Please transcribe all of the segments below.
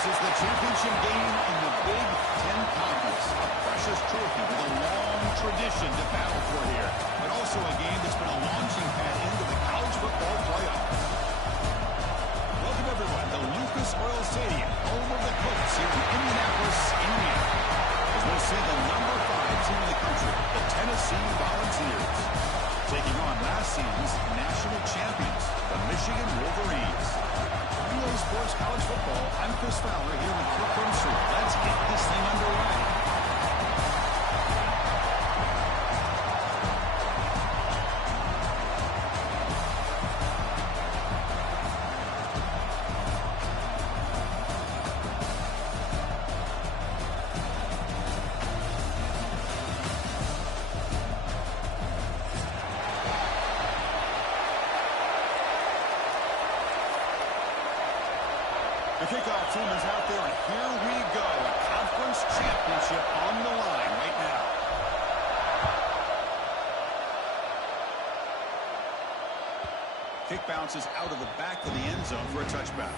is the championship game in the Big Ten Conference. A precious trophy with a long tradition to battle for here, but also a game that's been a launching pad into the college football playoff. Welcome, everyone, to Lucas Oil Stadium, home of the Colts here in Indianapolis, Indiana. As we'll see the number 5 team in the country, the Tennessee Volunteers, taking on last season's national champions, the Michigan Wolverines. EA Sports College Football, I'm Chris Fowler here with Kirk Crimson. Let's get this thing underway. The kickoff team is out there, and here we go. A conference championship on the line right now. Kick bounces out of the back of the end zone for a touchback.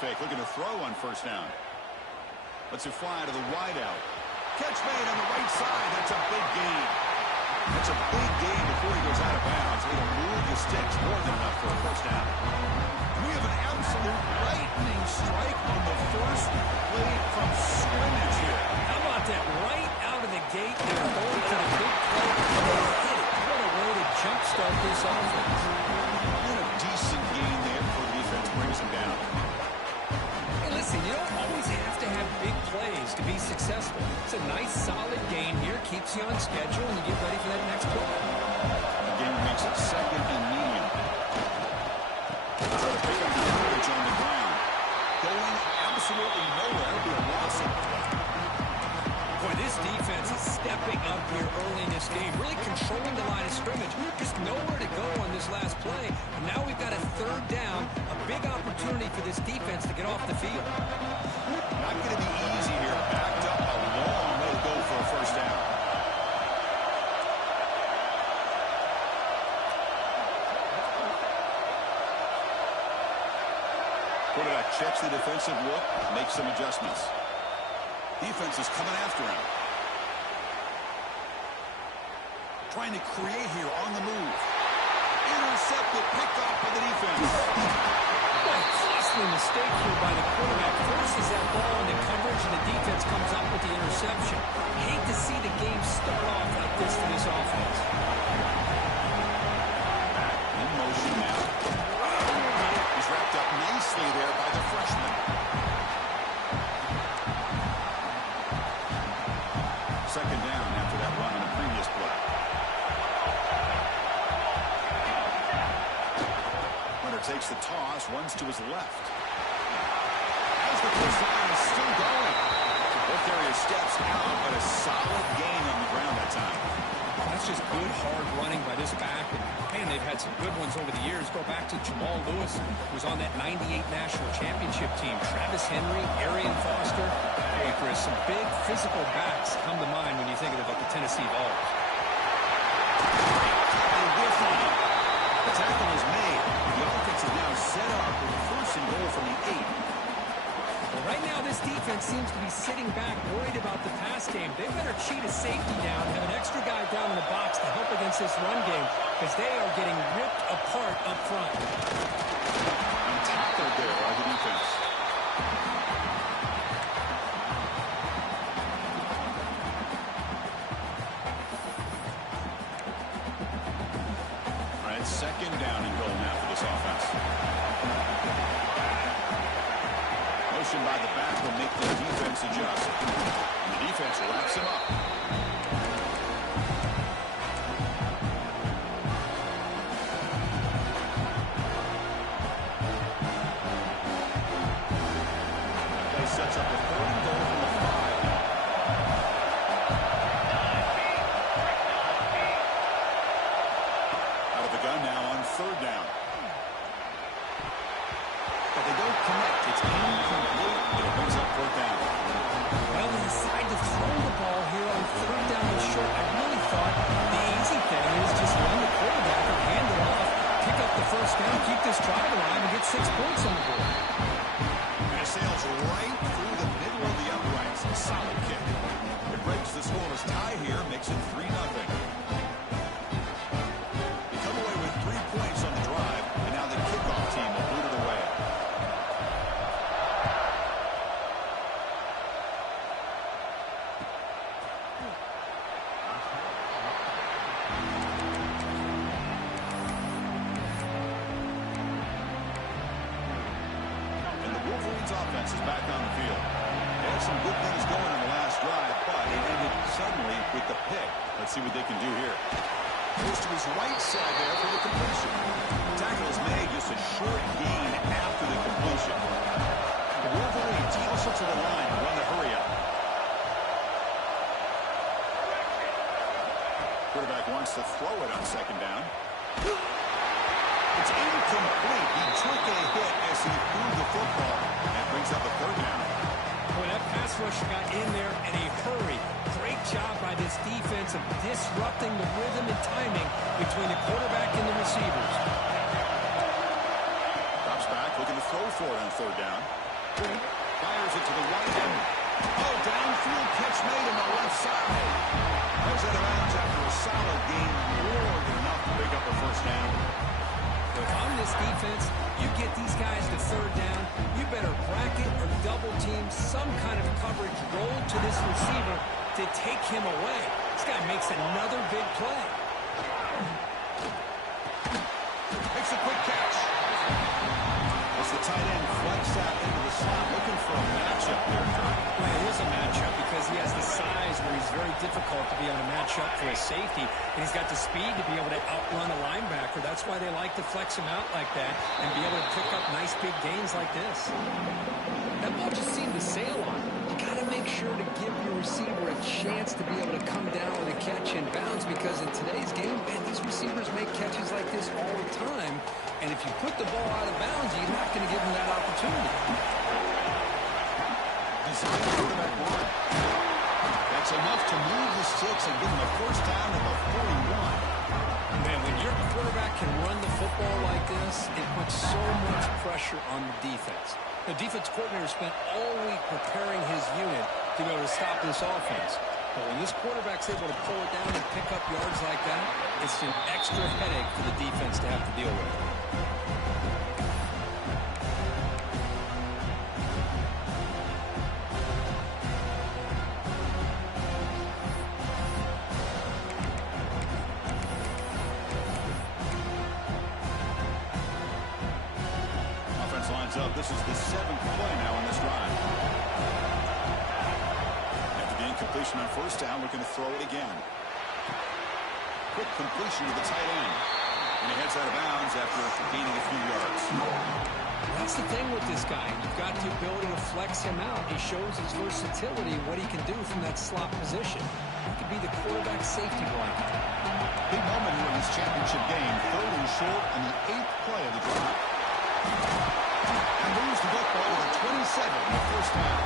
Fake, looking to throw on first down. Lets it fly to the wideout. Catch made on the right side. That's a big gain. That's a big gain before he goes out of bounds. It'll move the sticks more than enough for a first down. We have an absolute lightning strike on the first play from scrimmage here. How about that right out of the gate? They're going to the big play. They hit it. What a way to jumpstart this offense. What a decent gain there before the defense brings him down. Listen, you don't always have to have big plays to be successful. It's a nice, solid gain here. Keeps you on schedule, and you get ready for that next play. Again, makes it second and medium. Try to pick up the average on the ground. Going absolutely nowhere. It'll be a loss of play. Boy, this defense is stepping up here early in this game, really controlling the line of scrimmage. Just nowhere to go on this last play. And now we've got a third down, a big opportunity for this defense to get off the field. Not going to be easy here. Backed up a long way to go for a first down. Quarterback checks the defensive look, makes some adjustments. Defense is coming after him. Trying to create here on the move. Intercepted, picked off by the defense. A costly mistake here by the quarterback. Forces that ball into coverage, and the defense comes up with the interception. Hate to see the game start off like this for this offense. Back in motion now. He's wrapped up nicely there by the freshman. Second down after that run on the previous play. Hunter takes the toss, runs to his left. As the first line is still going. Both areas steps out, but a solid gain on the ground that time. That's just good, hard running by this back. And, man, they've had some good ones over the years. Go back to Jamal Lewis, who was on that 98 National Championship team. Travis Henry, Arian Foster. Boy, Chris, some big physical backs come to mind when you think about the Tennessee Vols. And with it, the tackle is made. The offense is now set up with first and goal from the 8. Well, right now, this defense seems to be sitting back, worried about the pass game. They better cheat a safety down, have an extra guy down in the box to help against this run game, because they are getting ripped apart up front. And tackled there by the defense. All right, second down and goal now for this offense. Motion by the back will make the defense adjust. And the defense wraps him up. Play sets up a third and goal from the 5. Out of the gun now on third down. But they back on the field. They had some good things going in the last drive, but it ended suddenly with the pick. Let's see what they can do here. Goes to his right side there for the completion. The tackle is made, just a short gain after the completion. The Wolverines closer to the line and run the hurry up. Quarterback wants to throw it on second down. It's incomplete. He took a hit as he threw the football. That brings up a third down. Boy, that pass rush got in there in a hurry. Great job by this defense of disrupting the rhythm and timing between the quarterback and the receivers. Drops back, looking to throw for it on third down. Fires it to the right end. Oh, downfield catch made on the left side. Goes out of bounds after a solid game. More than enough to pick up a first down. If I'm this defense, you get these guys to third down, you better bracket or double team some kind of coverage roll to this receiver to take him away. This guy makes another big play. Makes a quick catch. As the tight end flex out into the slot, looking for a matchup there, John. Well, it is a matchup because he has the size where he's very difficult to be able to match up for a safety, and he's got the speed to be able to outrun a linebacker. That's why they like to flex him out like that and be able to pick up nice big gains like this. That ball just seemed to sail on him. You got to make sure to give your receiver a chance to be able to come down with a catch in bounds, because in today's game, man, these receivers make catches like this all the time, and if you put the ball out of bounds, you're not going to give them that opportunity. Design quarterback run. That's enough to move the sticks and give them a first down at the 41. Man, when your quarterback can run the football like this, it puts so much pressure on the defense. The defense coordinator spent all week preparing his unit to be able to stop this offense. But when this quarterback's able to pull it down and pick up yards like that, it's an extra headache for the defense to have to deal with. Up. This is the 7th play now on this drive. After the incompletion on first down, looking to throw it again. Quick completion to the tight end. And he heads out of bounds after gaining a few yards. That's the thing with this guy. You've got the ability to flex him out. He shows his versatility, what he can do from that slot position. He could be the quarterback safety blanket. Big moment here in this championship game. 3rd and short on the 8th play of the drive. And moves the football to the 27 on the first down.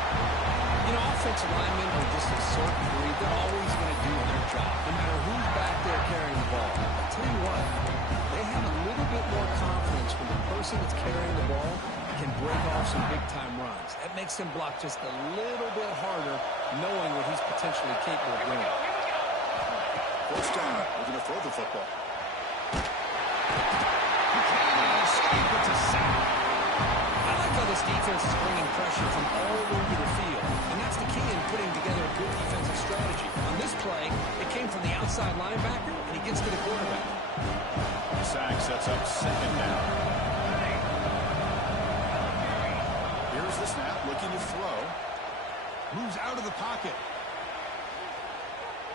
You know, offensive linemen are just a certain breed. They're always going to do their job, no matter who's back there carrying the ball. I'll tell you what, they have a little bit more confidence when the person that's carrying the ball can break off some big-time runs. That makes them block just a little bit harder, knowing what he's potentially capable of doing. First down, we're going to throw the football. He can't escape. It's a sack. I like how this defense is bringing pressure from all over the field, and that's the key in putting together a good defensive strategy. On this play, it came from the outside linebacker, and he gets to the quarterback. The sack sets up second down. Here's the snap, looking to throw. Moves out of the pocket.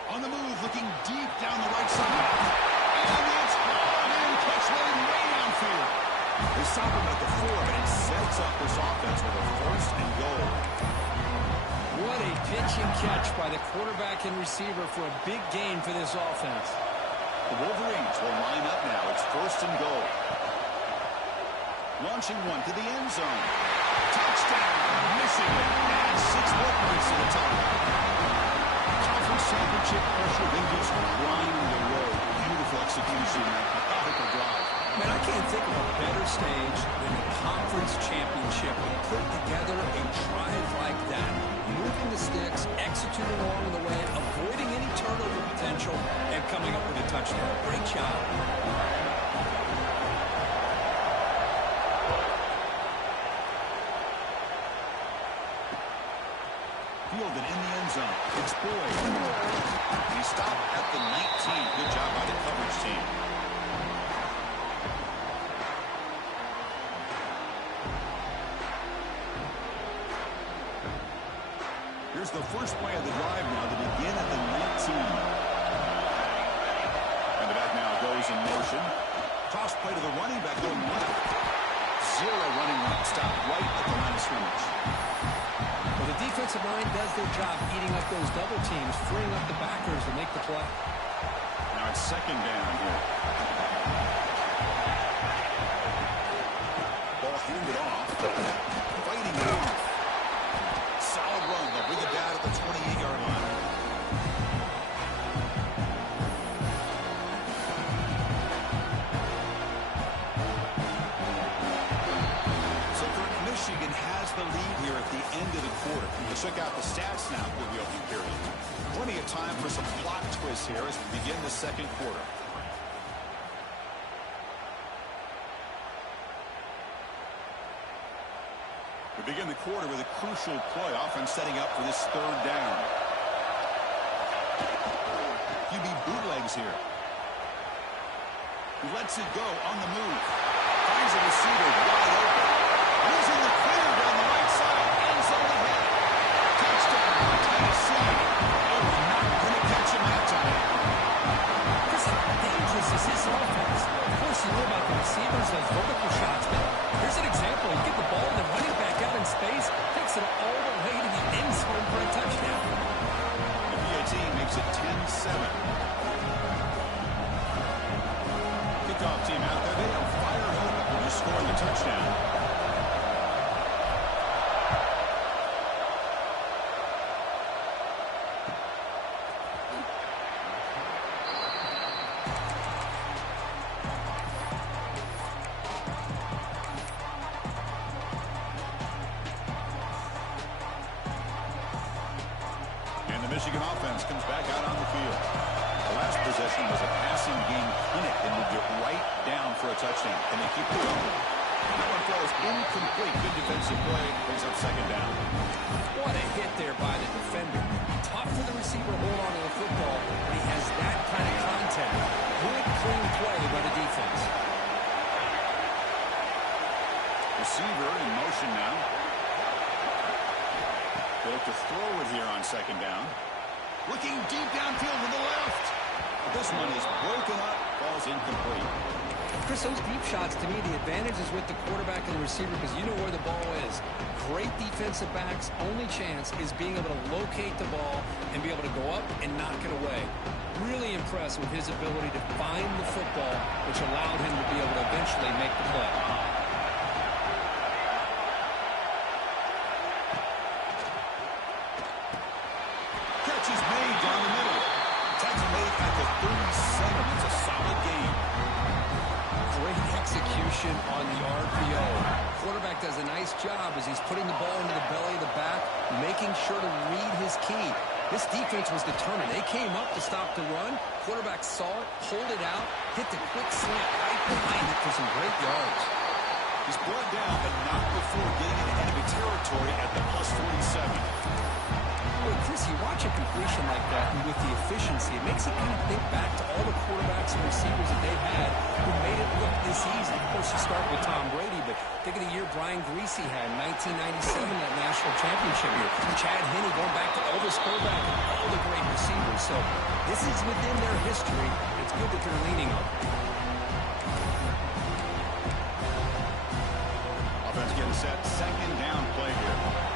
On the move, looking deep down the right side. And it's gone in. Catch made way downfield. They stop him at the 4, but it sets up this offense with a first and goal. What a pitch and catch by the quarterback and receiver for a big gain for this offense. The Wolverines will line up now. It's first and goal. Launching one to the end zone. Touchdown. Missing it. And 6 more points to the top. Conference championship pressure. They just grind the road. Beautiful execution. Methodical drive. Man, I can't think of a better stage than the conference championship. When you put together a drive like that, moving the sticks, executing along the way, avoiding any turnover potential, and coming up with a touchdown. Great job. Fielded in the end zone. It's Boyd. And he stopped at the 19. Good job by the coverage team. the first play of the drive now to begin at the 19. And the back now goes in motion. Toss play to the running back going left. Zero running route. Stop right at the line of scrimmage. Well, the defensive line does their job eating up those double teams, freeing up the backers to make the play. Now it's second down here. Ball handed off. Fighting it off. Solid run. They'll bring it down at the 28-yard line. So Michigan has the lead here at the end of the quarter. Let's check out the stats now for the opening period. Plenty of time for some plot twists here as we begin the second quarter. We begin the quarter with a crucial play, offense setting up for this third down. QB bootlegs here. He lets it go on the move. Finds a receiver wide open. Losing the clear down the right side. End zone ahead. Touchdown, Tennessee. Oh, not going to catch him that time. Chris, how dangerous is this offense? Of course, you know about the receivers, those vertical shots, but here's an example. You get the ball and the running back out in space, takes it all the way to the end zone for a touchdown. The PAT makes it 10-7. Kickoff team out there. They are fired up to score the touchdown. Michigan offense comes back out on the field. The last possession was a passing game clinic and moved it right down for a touchdown. And they keep it going. That one falls incomplete. Good defensive play. Brings up second down. What a hit there by the defender. Tough for the receiver to hold on to the football, but he has that kind of contact. Good, clean play by the defense. Receiver in motion now. They look to throw it here on second down. Looking deep downfield to the left. This one is broken up. Falls incomplete. Chris, those deep shots, to me, the advantage is with the quarterback and the receiver because you know where the ball is. Great defensive backs, only chance is being able to locate the ball and be able to go up and knock it away. Really impressed with his ability to find the football, which allowed him to be able to eventually make the play. On the RPO. Quarterback does a nice job as he's putting the ball into the belly of the back, making sure to read his key. This defense was determined. They came up to stop the run. Quarterback saw it, pulled it out, hit the quick slant right behind it for some great yards. He's brought down, but not before getting into enemy territory at the +47. Well, Chris, you watch a completion like that, and with the efficiency, it makes you kind of think back to all the quarterbacks and receivers that they've had who made it look this easy. Of course, you start with Tom Brady, but think of the year Brian Griese had in 1997, that national championship year. Chad Henne going back to Elvis Kovac and all the great receivers. So this is within their history. It's good that they're leaning on it. Offense getting set. Second down play here.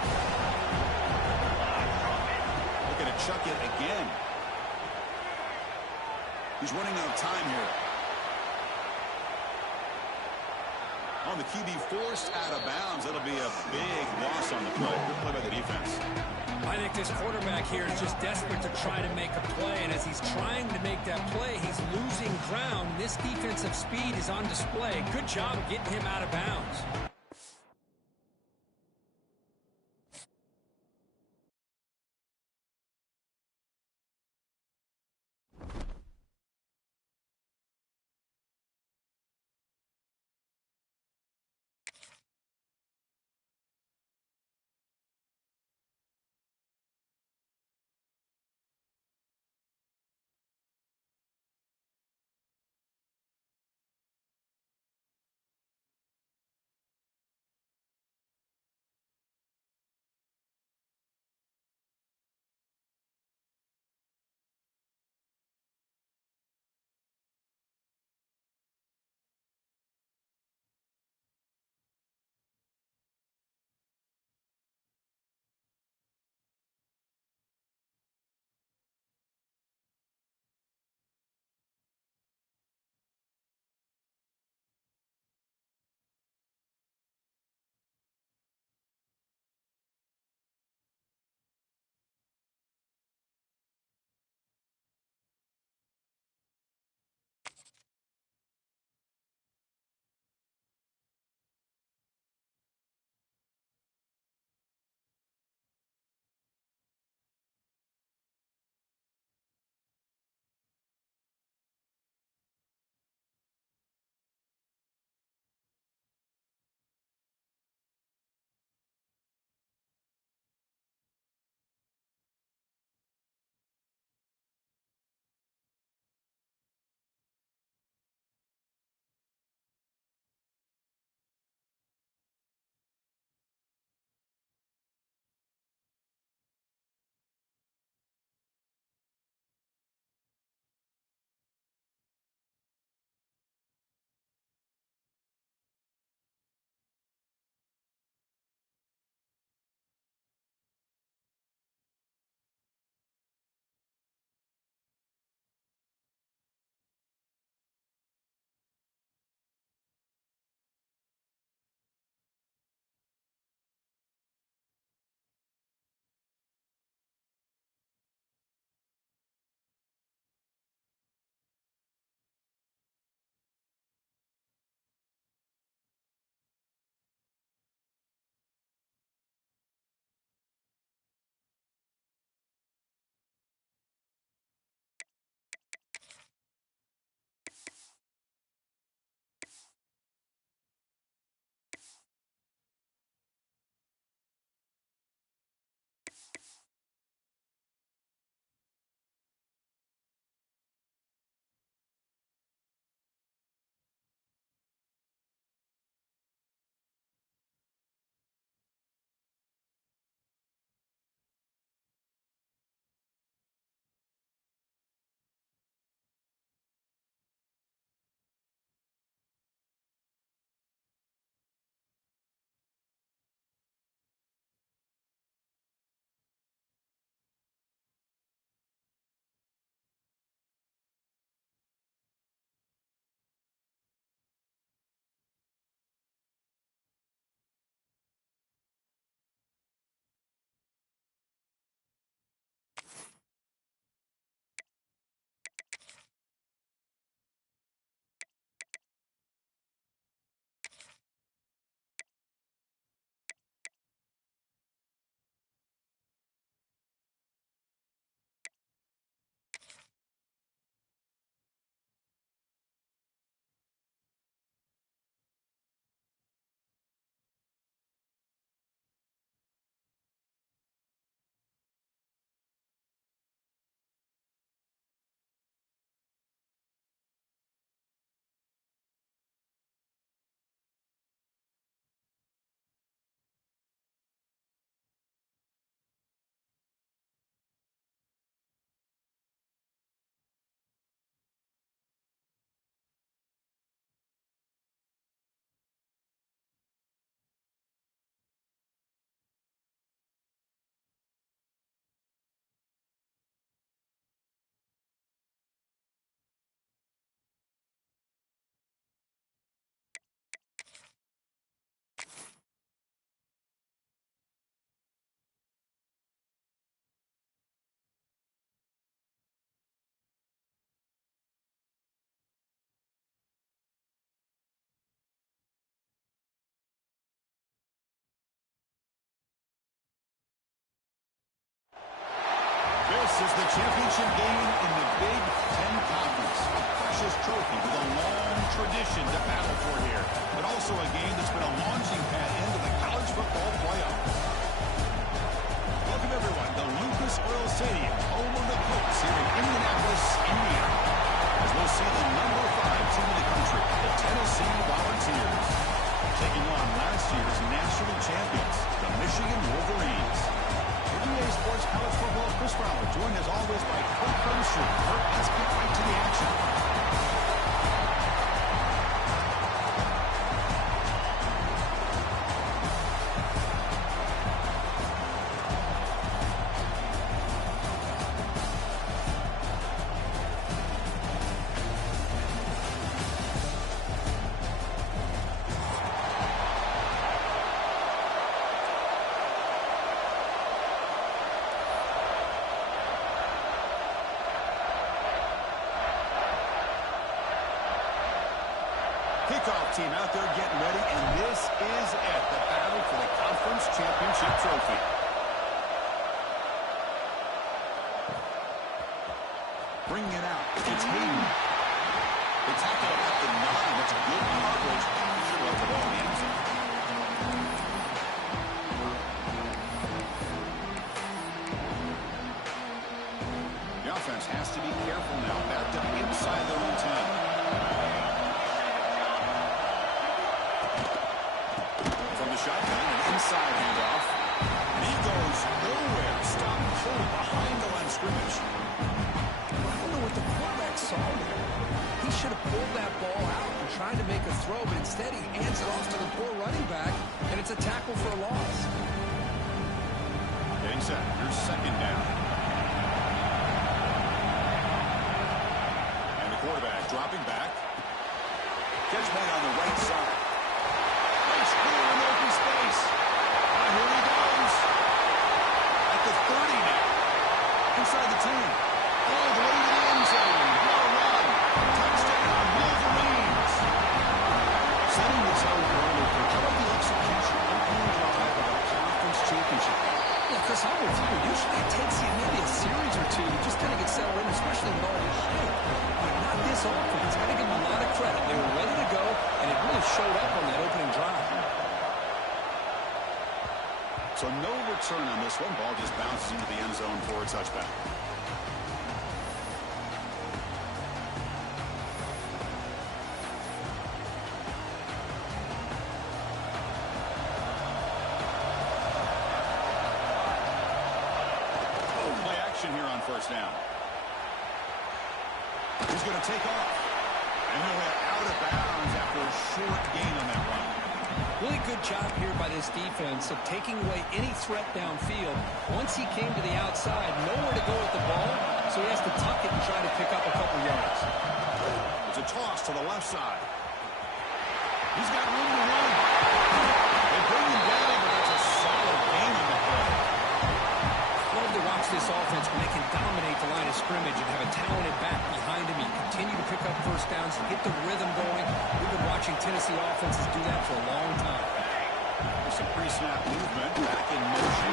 Chuck it again. He's running out of time here. On the QB forced out of bounds. That'll be a big loss on the play. Good play by the defense. I think this quarterback here is just desperate to try to make a play, and as he's trying to make that play, he's losing ground. This defensive speed is on display. Good job getting him out of bounds. is the championship game in the Big Ten Conference. A precious trophy with a long tradition to battle for here, but also a game that's been a launching pad into the college football playoff. Welcome, everyone, to Lucas Oil Stadium, home of the Colts here in Indianapolis, Indiana, as we'll see the number 5 team in the country, the Tennessee Volunteers, taking on last year's national champions, the Michigan Wolverines. EA Sports College Football, Chris Fowler, joined as always by Kirk Herbstreit. Kirk, let's get right to the action. Kickoff team out there getting ready, and this is it, the battle for the conference championship trophy. Bringing it out, it's Hayden. They tackle it at the 9. That's a good coverage. Should have the ball in the end zone. The offense has to be careful now. Back to inside their own 10. Shotgun, an inside handoff. And he goes nowhere. Stop cold behind the line of scrimmage. I don't know what the quarterback saw there. He should have pulled that ball out and tried to make a throw, but instead he hands it off to the poor running back, and it's a tackle for a loss. Getting set. Here's second down. And the quarterback dropping back. Catch point on the right side. Nice clear in open space. And here he goes. At the 30 now. Inside the 10. All the way to the end zone. Well run. Touchdown, Wolverines. Setting this out early. How about the execution? Opening drive of a conference championship. Yeah, Chris, I'm with you. Usually it takes you maybe a series or two to just kind of get settled in, especially with all the hype. But not this offense. Got to give them a lot of credit. They were ready to go, and it really showed up on that opening drive. So no return on this one. Ball just bounces into the end zone for a touchback. Play action here on first down. He's going to take off. And he'll head out of bounds after a short gain on that run. Really good job here by this defense of taking away any threat downfield. Once he came to the outside, nowhere to go with the ball, so he has to tuck it and try to pick up a couple yards. It's a toss to the left side. He's got room to run. They bring him down, but that's a solid gain on the play. Love to watch this offense when they can dominate the line of scrimmage and have a talented back behind him. He continue to pick up first downs and get the rhythm going. We've been watching Tennessee offenses do that for a long time. There's some pre-snap movement, back in motion.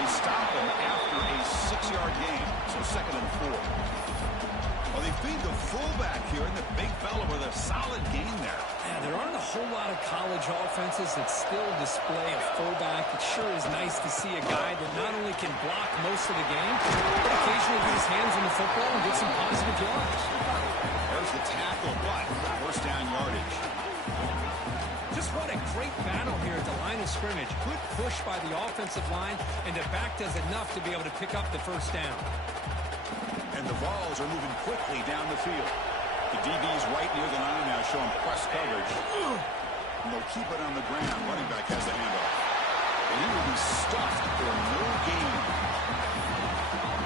They stop him after a 6-yard gain, so 2nd and 4. Well, they feed the fullback here, and the big fella with a solid gain there. Yeah, there aren't a whole lot of college offenses that still display a fullback. It sure is nice to see a guy that not only can block most of the game, but occasionally get his hands on the football and get some positive yards. There's the tackle, but first down yardage. Just what a great battle here at the line of scrimmage. Good push by the offensive line, and the back does enough to be able to pick up the first down. And the balls are moving quickly down the field. The DB's right near the line now, showing press coverage. And they'll keep it on the ground. Running back has the handoff. And he will be stuffed for no gain.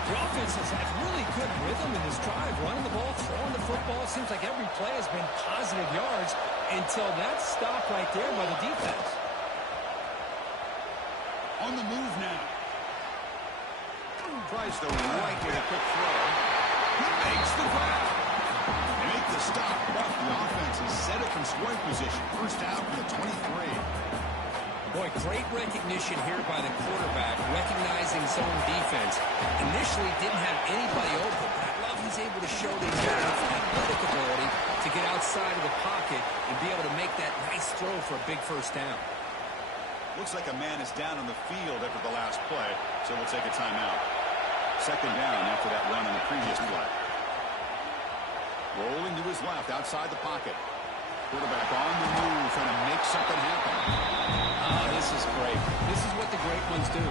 The offense has had really good rhythm in this drive, running the ball, throwing the football. It seems like every play has been positive yards until that stop right there by the defense. On the move now. Tries the right with a quick throw. He makes the grab. They make the stop, but the offense is set up in scoring position. First down from the 23. Boy, great recognition here by the quarterback, recognizing zone defense. Initially didn't have anybody open, but I love he's able to show the athletic ability to get outside of the pocket and be able to make that nice throw for a big first down. Looks like a man is down on the field after the last play, so we'll take a timeout. Second down after that run on the previous play. Rolling to his left outside the pocket. Quarterback on the move, trying to make something happen. This is great. This is what the great ones do.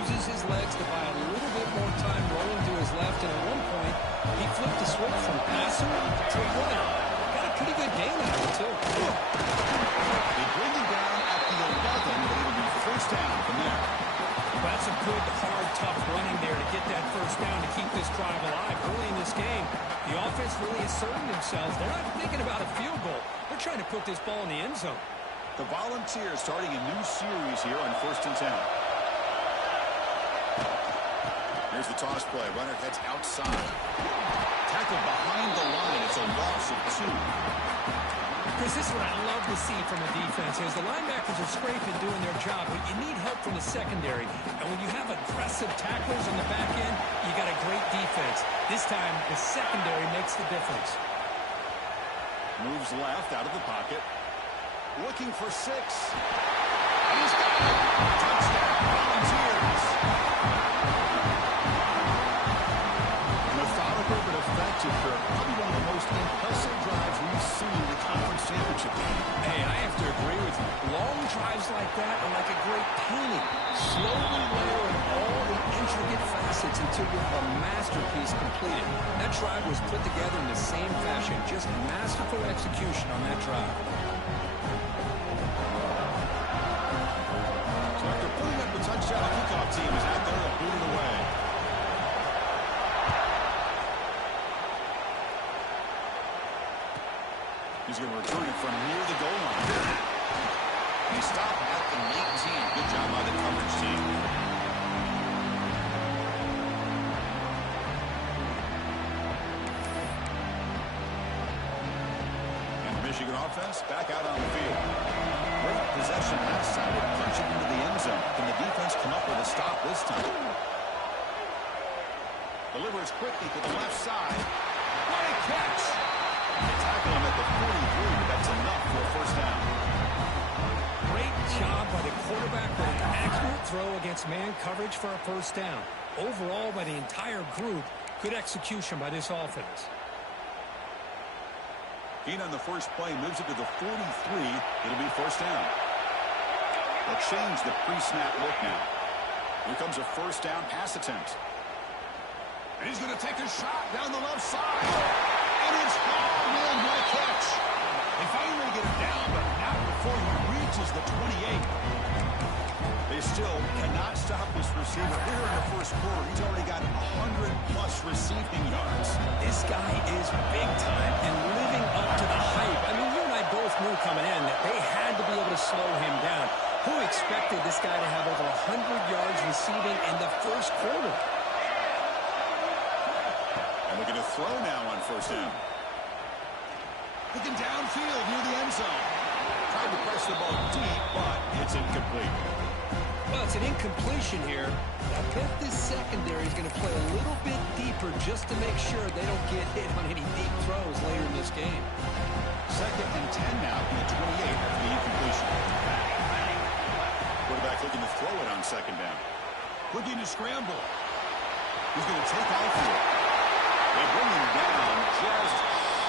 Uses his legs to buy a little bit more time rolling to his left, and at one point, he flipped the switch from passer to runner. Got a pretty good game out of it, too. They bring him down at the 11, but it'll be first down from there. Well, that's a good, hard, tough running there to get that first down to keep this drive alive. Early in this game, the offense really asserting themselves. They're not thinking about a field goal. They're trying to put this ball in the end zone. The Volunteers starting a new series here on 1st and 10. Here's the toss play. Runner heads outside. Tackle behind the line. It's a loss of 2. Chris, this is what I love to see from a defense is the linebackers are scraping, doing their job, but you need help from the secondary. And when you have aggressive tacklers on the back end, you got a great defense. This time, the secondary makes the difference. Moves left out of the pocket. Looking for 6. And he's got it. Touchdown, Volunteers. Methodical but effective for probably one of the most impressive drives we've seen in the conference championship game. Hey, I have to agree with you. Long drives like that are like a great painting. Slowly layering all the intricate facets until you have a masterpiece completed. That drive was put together in the same fashion. Just masterful execution on that drive. So after putting up the touchdown, the kickoff team is out there to boot it away. He's going to return it from near the goal line. He stopped at the 18. Good job by the coverage team. And the Michigan offense back out on the field. Great possession last time. It punched it into the end zone. Can the defense come up with a stop this time? Delivers quickly to the left side. What a catch! They tackle him at the 43, but that's enough for a first down. Great job by the quarterback with an accurate throw against man coverage for a first down. Overall, by the entire group, good execution by this offense. Gain on the first play, moves it to the 43. It'll be first down. They'll change the pre-snap look now. Here comes a first down pass attempt. And he's going to take a shot down the left side. And it's hauled in. What a catch. They finally get it down, but not before he reaches the 28. They still cannot stop this receiver. Here in the first quarter, he's already got 100-plus receiving yards. This guy is big time and living up to the hype. I mean, you and I both knew coming in that they had to be able to slow him down. Who expected this guy to have over 100 yards receiving in the first quarter? And looking to throw now on first down. Looking downfield near the end zone. Tried to press the ball deep, but it's incomplete. Well, it's an incompletion here. I bet this secondary is going to play a little bit deeper just to make sure they don't get hit on any deep throws later in this game. Second and 10 now from the 28 after the incompletion. Quarterback looking to throw it on second down. Looking to scramble. He's going to take off here. They bring him down just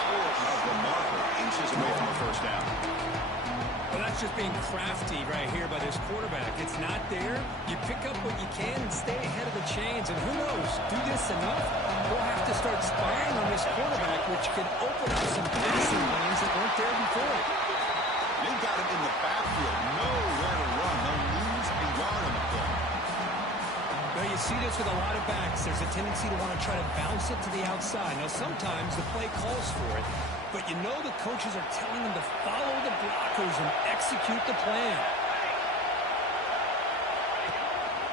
short of the marker, inches away from the first down. Well, that's just being crafty right here by this quarterback. It's not there. You pick up what you can and stay ahead of the chains. And who knows, do this enough, we'll have to start spying on this quarterback, which can open up some passing lanes that weren't there before. They've got him in the backfield. Nowhere to run. They'll lose a yard on the play. Well, you see this with a lot of backs. There's a tendency to want to try to bounce it to the outside. Now, sometimes the play calls for it, but you know the coaches are telling them to follow the blockers and execute the plan.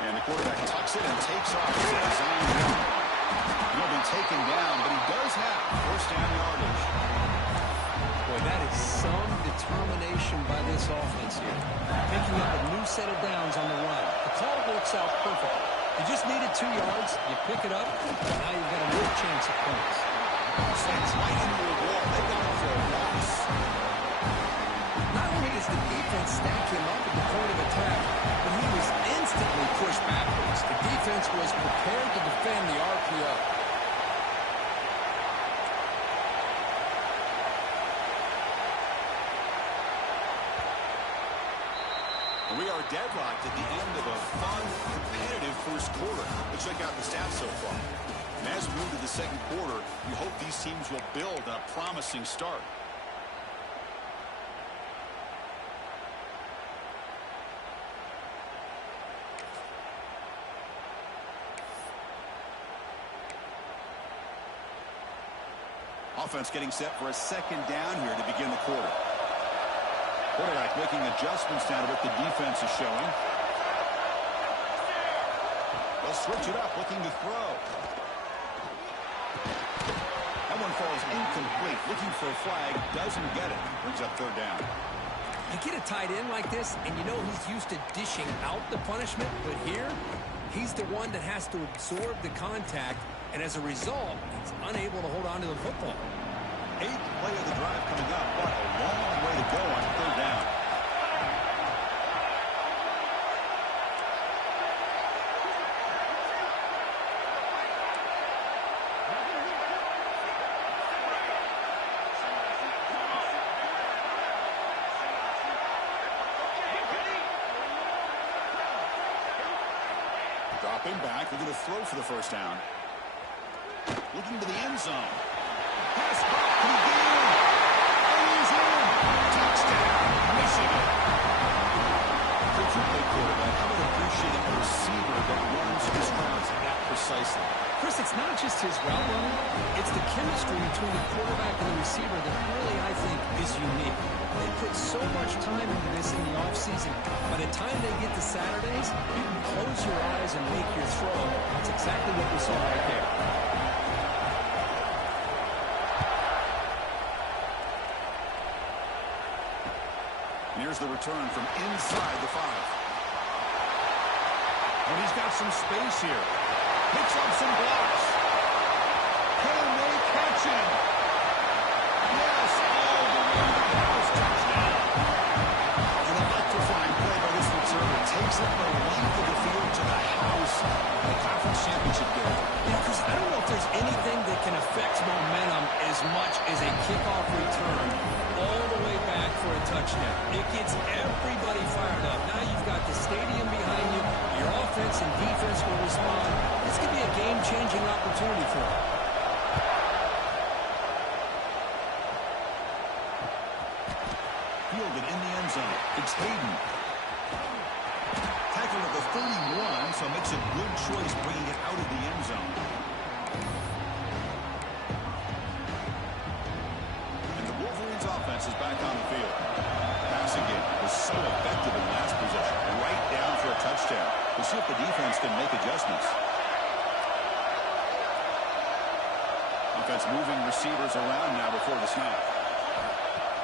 And the quarterback tucks it and takes off. It's a design run. He'll be taken down, but he does have first down yardage. Boy, that is some determination by this offense here. Picking up a new set of downs on the run. The call works out perfectly. You just needed 2 yards. You pick it up. Now you've got a real chance at points. Sends right into the wall. They got him for a loss. Not only does the defense stack him up at the point of attack, but he was instantly pushed backwards. The defense was prepared to defend the RPO. We are deadlocked at the end of a fun, competitive first quarter. Let's check out the stats so far. And as we move to the second quarter, we hope these teams will build on a promising start. Offense getting set for a second down here to begin the quarter. Quarterback making adjustments down to what the defense is showing. They'll switch it up, looking to throw. That one falls incomplete. Looking for a flag, doesn't get it. Brings up third down. You get a tight end like this, and you know he's used to dishing out the punishment, but here, he's the one that has to absorb the contact, and as a result, he's unable to hold on to the football. 8th play of the drive coming up. What a long way to go on third down. Dropping back, looking to throw for the first down. Looking to the end zone. Pass back to the game. And he's in. Touchdown, Michigan. The two-play quarterback, how about appreciating a receiver that runs his routes that precisely? Chris, it's not just his route running. It's the chemistry between the quarterback and the receiver that really, I think, is unique. They put so much time into this in the offseason. By the time they get to Saturdays, you can close your eyes and make your throw. That's exactly what we saw right there. Here's the return from inside the 5. And he's got some space here. Picks up some blocks. Can they catch him? Yes, all the way to the house. Touchdown. An electrifying play by this returner. Takes it the length of the field to the house. The conference championship game. Yeah, because I don't know if there's anything that can affect momentum as much as a kickoff return all the way back for a touchdown. It gets everybody fired up. Now you've got the stadium behind you. Your offense and defense will respond. This could be a game-changing opportunity for them. Fielded in the end zone. It's Hayden. Tackled at the 31, so makes a good choice bringing it out of the end zone. And the Wolverines' offense is back on the field. Passing game was so effective in last possession. Right down for a touchdown. We'll see if the defense can make adjustments. Offense moving receivers around now before the snap.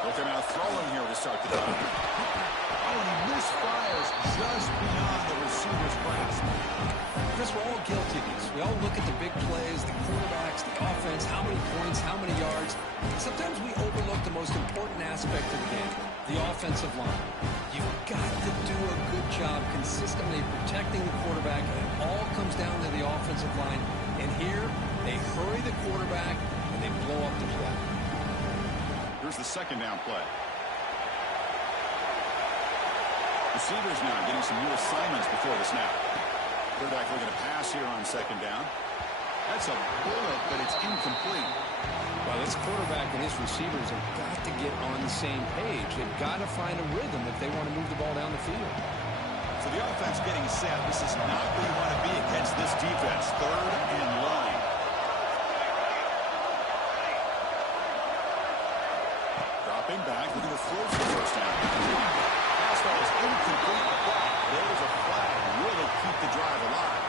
They'll come out throwing here to start the drive. Oh, and he misfires just beyond the receiver's grasp. Chris, we're all guilty of this. We all look at the big plays, the quarterbacks, the offense, how many points, how many yards. Sometimes we overlook the most important aspect of the game, the offensive line. You've got to do a good job consistently protecting the quarterback, and it all comes down to the offensive line. And here, they hurry the quarterback, and they blow up the play. Here's the second down play. Receivers now getting some new assignments before the snap. Quarterback looking to pass here on second down. That's a bullet, but it's incomplete. Well, this quarterback and his receivers have got to get on the same page. They've got to find a rhythm if they want to move the ball down the field. So the offense getting set. This is not where you want to be against this defense. Third and long. Dropping back, looking to throw for the first down. Pass ball is incomplete, but there's a flag. Really keep the drive alive.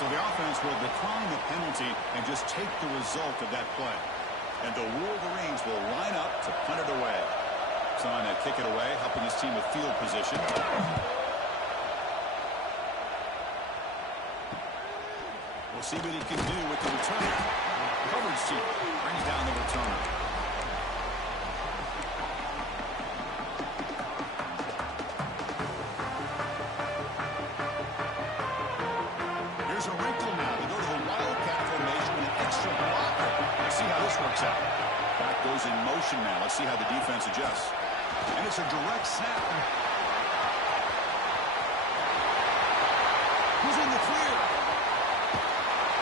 So the offense will decline the penalty and just take the result of that play. And the Wolverines will line up to punt it away. So on to kick it away, helping his team with field position. We'll see what he can do with the returner. Coverage team brings down the returner. Here's a wrinkle now. They go to the wildcat formation with an extra blocker. Let's see how this works out. Back goes in motion now. Let's see how the defense adjusts. And it's a direct snap. He's in the clear.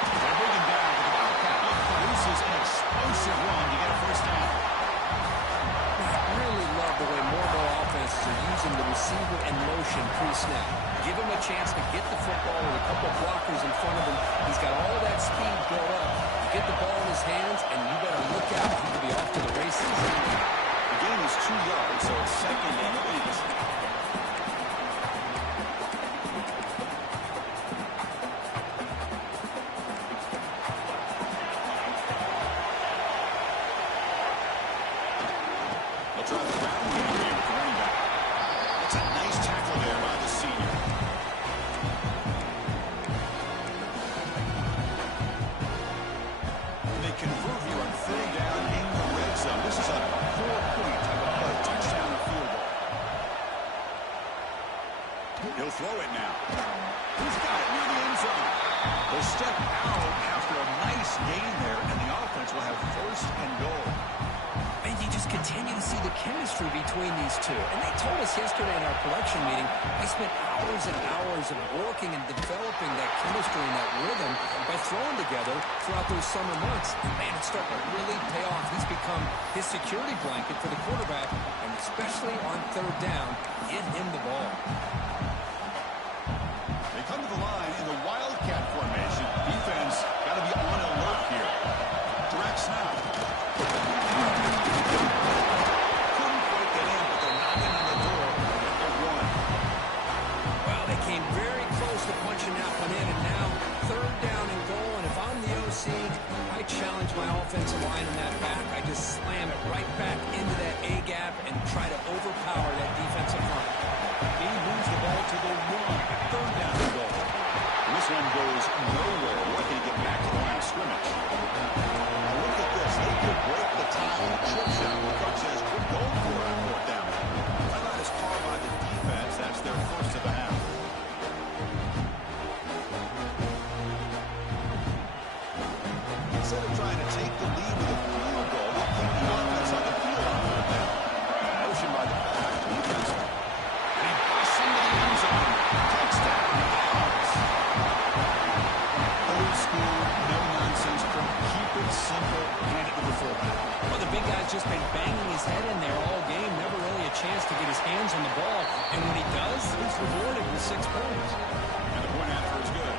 They're bringing down, but the wildcat produces an explosive run to get a first down. I really love the way more offenses are using the receiver in motion pre-snap. Give him a chance to get the football with a couple blockers in front of him. He's got all that speed built up. You get the ball in his hands, and you better look out. He could be off to the races. The game is 2 yards, so it's second and 8. He'll throw it now. He's got it near the end zone. They'll step out after a nice gain there, and the offense will have first and goal. And you just continue to see the chemistry between these two. And they told us yesterday in our production meeting, they spent hours and hours of working and developing that chemistry and that rhythm by throwing together throughout those summer months. And man, it's starting to really pay off. He's become his security blanket for the quarterback, and especially on third down, get him the ball. They come to the line in the wildcat formation. Defense got to be on alert here. Direct snap. Couldn't quite get in, but they're knocking on the door. They're one. Well, they came very close to punching that one in, and now third down and goal. And if I'm the OC, I challenge my offensive line in that back. I just slam it right back into that A-gap and try to overpower that defensive front. He moves the ball to the one. Third down and goal. And this one goes nowhere. Lucky to get back to the line of scrimmage. Now look at this. They could break the tie on a chip shot. The coach says, we're going for it on fourth down. Timeout is called by the defense. That's their first of the half. Instead of trying to take the lead with a field goal, they keep the offense on the field on fourth down. Motion by the back. Defense. And he busts into the end zone. Touchdown. Old school, no nonsense. Keep it simple. Hand it to the fullback. Well, the big guy's just been banging his head in there all game. Never really a chance to get his hands on the ball. And when he does, he's rewarded with 6 points. And the point after is good.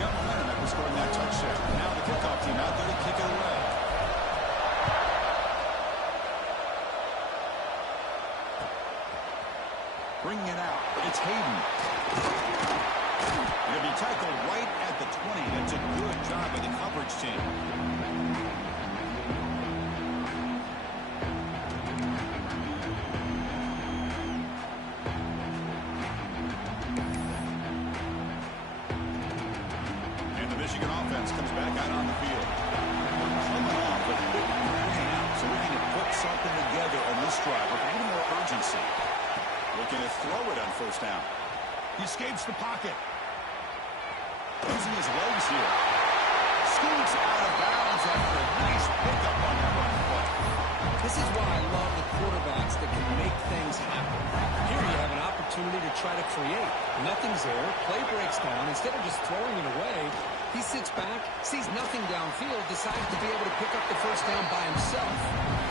Got momentum after scoring that touchdown. Now the kickoff team out there to kick it away. Bringing it out. It's Hayden. It'll be tackled right at the 20. That's a good job by the coverage team. And the Michigan offense comes back out on the field. Coming off a big hand, so looking to put something together on this drive with a little more urgency. Looking to throw it on first down. He escapes the pocket. Using his legs here. Scoots out of bounds after a nice pickup on that run play. This is why I love the quarterbacks that can make things happen. Here you have an opportunity to try to create. Nothing's there. Play breaks down. Instead of just throwing it away, he sits back, sees nothing downfield, decides to be able to pick up the first down by himself.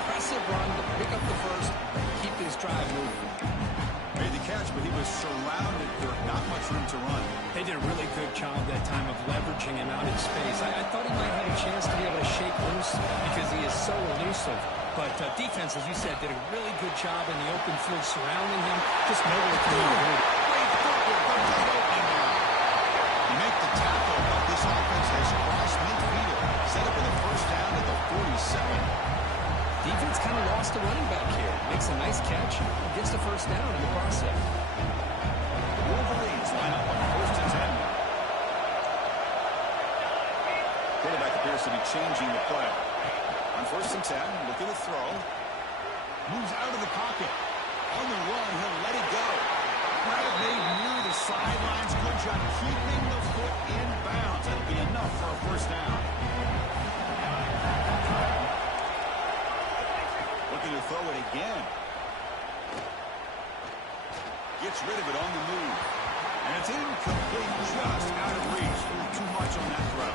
Impressive run to pick up the first, keep this drive moving. Made the catch, but he was surrounded, Kirk. Not much room to run. They did a really good job that time of leveraging him out in space. I thought he might have a chance to be able to shake loose because he is so elusive. But defense, as you said, did a really good job in the open field surrounding him. Just nowhere to move. Great footwork. They're tight opening now. You make the tackle, but this offense has crossed midfield. Set up with a first down at the 47. Defense kind of lost the running back here. Makes a nice catch. Gets the first down in the process. Wolverines line up on 1st and 10. Quarterback appears to be changing the play. On 1st and 10, looking to throw. Moves out of the pocket. On the run, he'll let it go. Grab made near the sidelines. Good job keeping the foot in bounds. That'll be enough for a first down. Looking to throw it again. Gets rid of it on the move. And it's incomplete, just out of reach. Too much on that throw.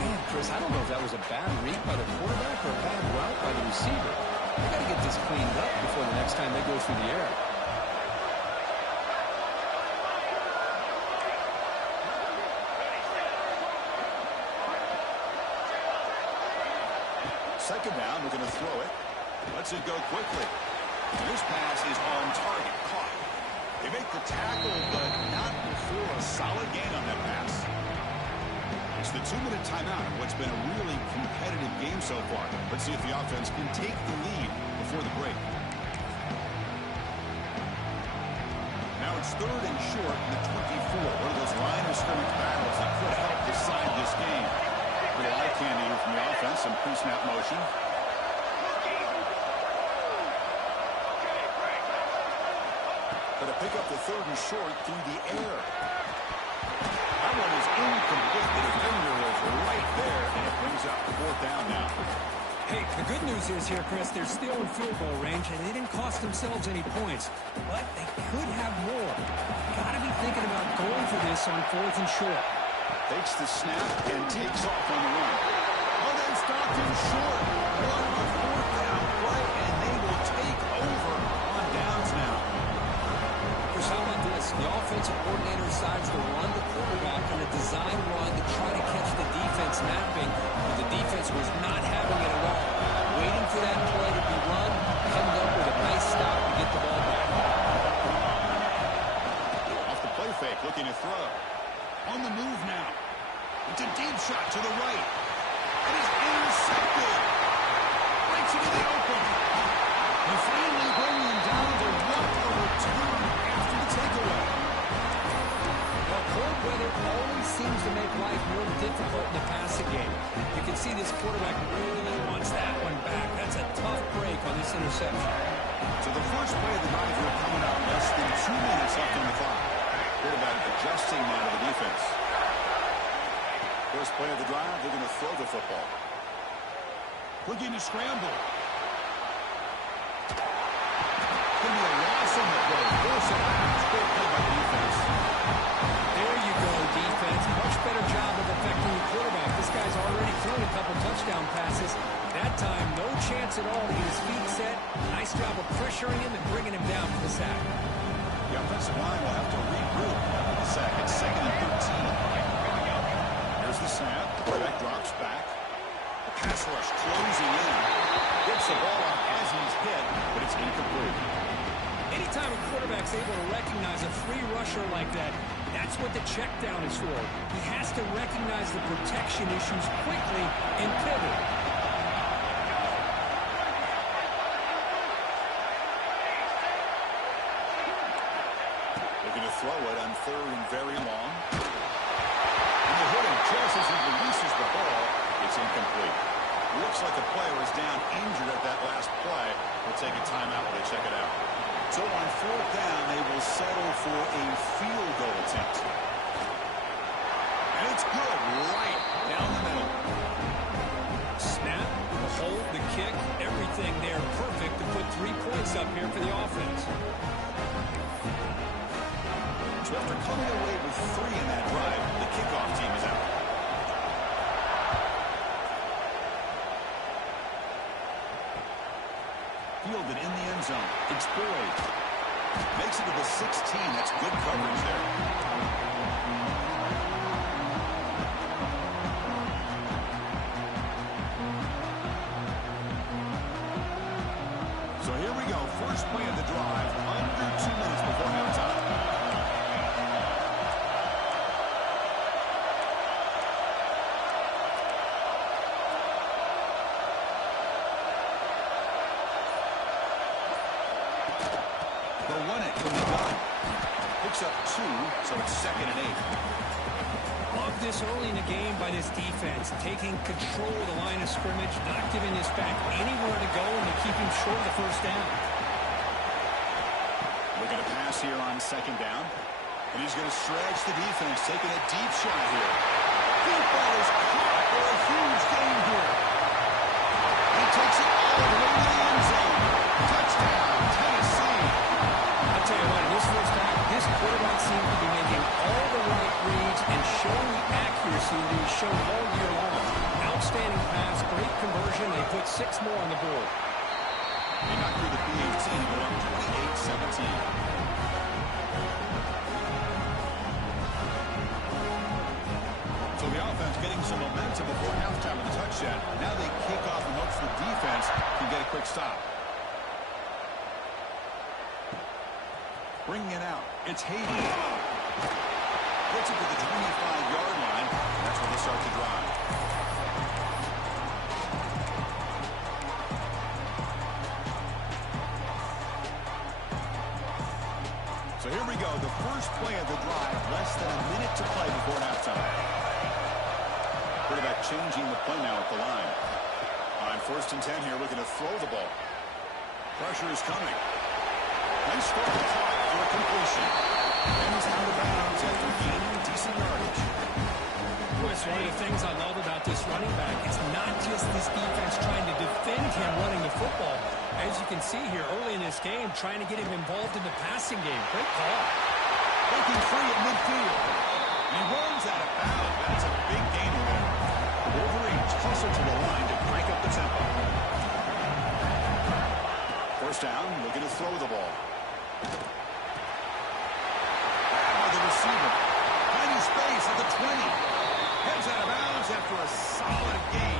Man, Chris, I don't know if that was a bad read by the quarterback or a bad route by the receiver. They got to get this cleaned up before the next time they go through the air. Second down, we're going to throw it. Lets it go quickly. And this pass is on target, caught. They make the tackle, but not before a solid gain on that pass. It's the 2-minute timeout of what's been a really competitive game so far. Let's see if the offense can take the lead before the break. Now it's 3rd and short in the 24. One of those line of scrimmage battles that could help decide this game. A little eye candy here from the offense, some pre-snap motion. But to pick up the 3rd and short through the air. That one is incomplete. The defender was right there, and it brings up 4th down now. Hey, the good news is here, Chris, they're still in field goal range, and they didn't cost themselves any points. But they could have more. Got to be thinking about going for this on 4th and short. Takes the snap and takes off on the run. Oh, then stopped him short. Run the 4th down play, and they will take over on downs now. Chris, how about this? The offensive coordinator decides to run the quarterback in a design run to try to catch the defense napping, but the defense was not having it at all. Waiting for that play to be run, coming up with a nice stop to get the ball back. Off the play fake, looking to throw. On the move now. It's a deep shot to the right. It is intercepted. Breaks into the open. And finally bringing him down to what a return after the takeaway. Well, cold weather always seems to make life more difficult in the passing game. You can see this quarterback really wants that one back. That's a tough break on this interception. So the first play of the drive here coming up. Less than 2 minutes left on the clock. Quarterback adjusting now to the defense. First play of the drive, they're going to throw the football. Looking to scramble. Going to be a loss on the play. Force it out. Great play by the defense. There you go, defense. Much better job of affecting the quarterback. This guy's already thrown a couple touchdown passes. That time, no chance at all to get his feet set. Nice job of pressuring him and bringing him down for the sack. The offensive line will have to regroup after the sack. It's 2nd and 13. Here's the snap. Quarterback drops back. The pass rush closing in. Gets the ball out as he's hit, but it's incomplete. Anytime a quarterback's able to recognize a free rusher like that, that's what the check down is for. He has to recognize the protection issues quickly and pivot. Looking to throw it on 3rd and very long. And the hit him just as he releases the ball. It's incomplete. Looks like the player is down injured at that last play. We'll take a timeout while they check it out. So on 4th down, they will settle for a field goal attempt. And it's good right down the middle. Snap, the hold, the kick, everything there perfect to put 3 points up here for the offense. So after coming away with 3 in that drive, the kickoff team is out. Fielded in the end zone. It's Boyd. Makes it to the 16. That's good coverage there. So here we go. First play of the drive. Under 2 minutes before halftime. They'll run it from the gun. Picks up 2, so it's 2nd and 8. Love this early in the game by this defense, taking control of the line of scrimmage, not giving this back anywhere to go, and to keep him short of the first down. Looking to pass here on 2nd down. And he's going to stretch the defense, taking a deep shot here. Deep ball is caught for a huge gain here. He takes it all the way to the end zone. Touchdown, Tennessee. I'll tell you what, in this first half, this quarterback seemed to be making all the right reads and showing the accuracy that he's shown all year long. Outstanding pass, great conversion. They put 6 more on the board. They knocked through the B-18 and go up 28-17. So the offense getting some momentum before halftime with a touchdown. Now they kick off and hopes the defense can get a quick stop. Bringing it out. It's Hayden. Puts it to the 25-yard line. That's where they start the drive. So here we go. The first play of the drive. Less than a minute to play before halftime. Quarterback changing the play now at the line. On 1st and 10 here, looking to throw the ball. Pressure is coming. Nice throw caught for a completion. And he's out of bounds after gaining decent yardage. Chris, one of the things I love about this running back is not just this defense trying to defend him running the football. As you can see here early in this game, trying to get him involved in the passing game. Great call. Breaking free at midfield. He runs out of bounds. That's a big gain there. Wolverines closer to the line to crank up the tempo. First down, looking to throw the ball. Grab by the receiver. Finding space at the 20. Heads out of bounds after a solid gain.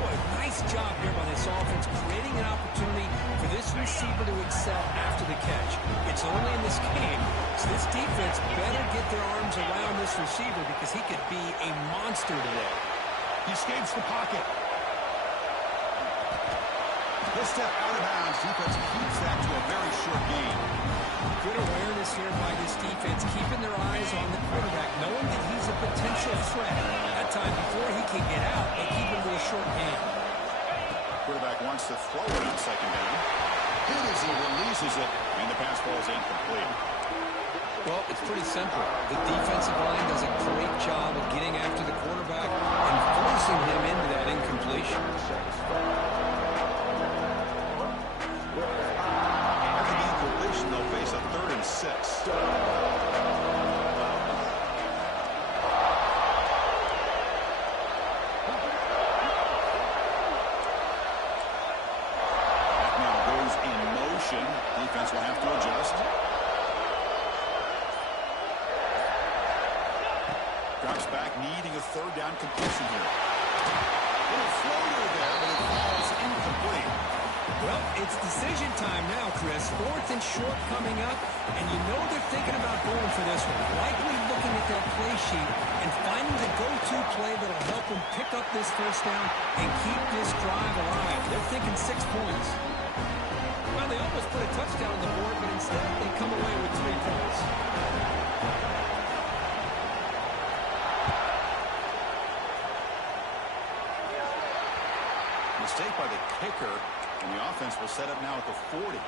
Boy, nice job here by this offense, creating an opportunity for this receiver to excel after the catch. It's early in this game, so this defense better get their arms around this receiver because he could be a monster today. He escapes the pocket. He'll step out of bounds. Defense keeps that to a very short gain. Good awareness here by this defense, keeping their eyes on the quarterback, knowing that he's a potential threat. That time before he can get out, they keep him to a short gain. Quarterback wants to throw it on 2nd down. Hit as he releases it, and the pass ball is incomplete. Well, it's pretty simple. The defensive line does a great job of getting after the quarterback and forcing him into that incompletion. After the incompletion, they'll face a 3rd and 6. That now goes in motion. Defense will have to adjust. Drops back, needing a 3rd down completion here. Little floater there, but it falls incomplete. Well, it's decision time now, Chris. 4th and short coming up, and you know they're thinking about going for this one. Likely looking at their play sheet and finding the go-to play that'll help them pick up this first down and keep this drive alive. They're thinking 6 points. Well, they almost put a touchdown on the board, but instead they come away with 3 points. Mistake by the kicker, and the offense will set up now at the 40.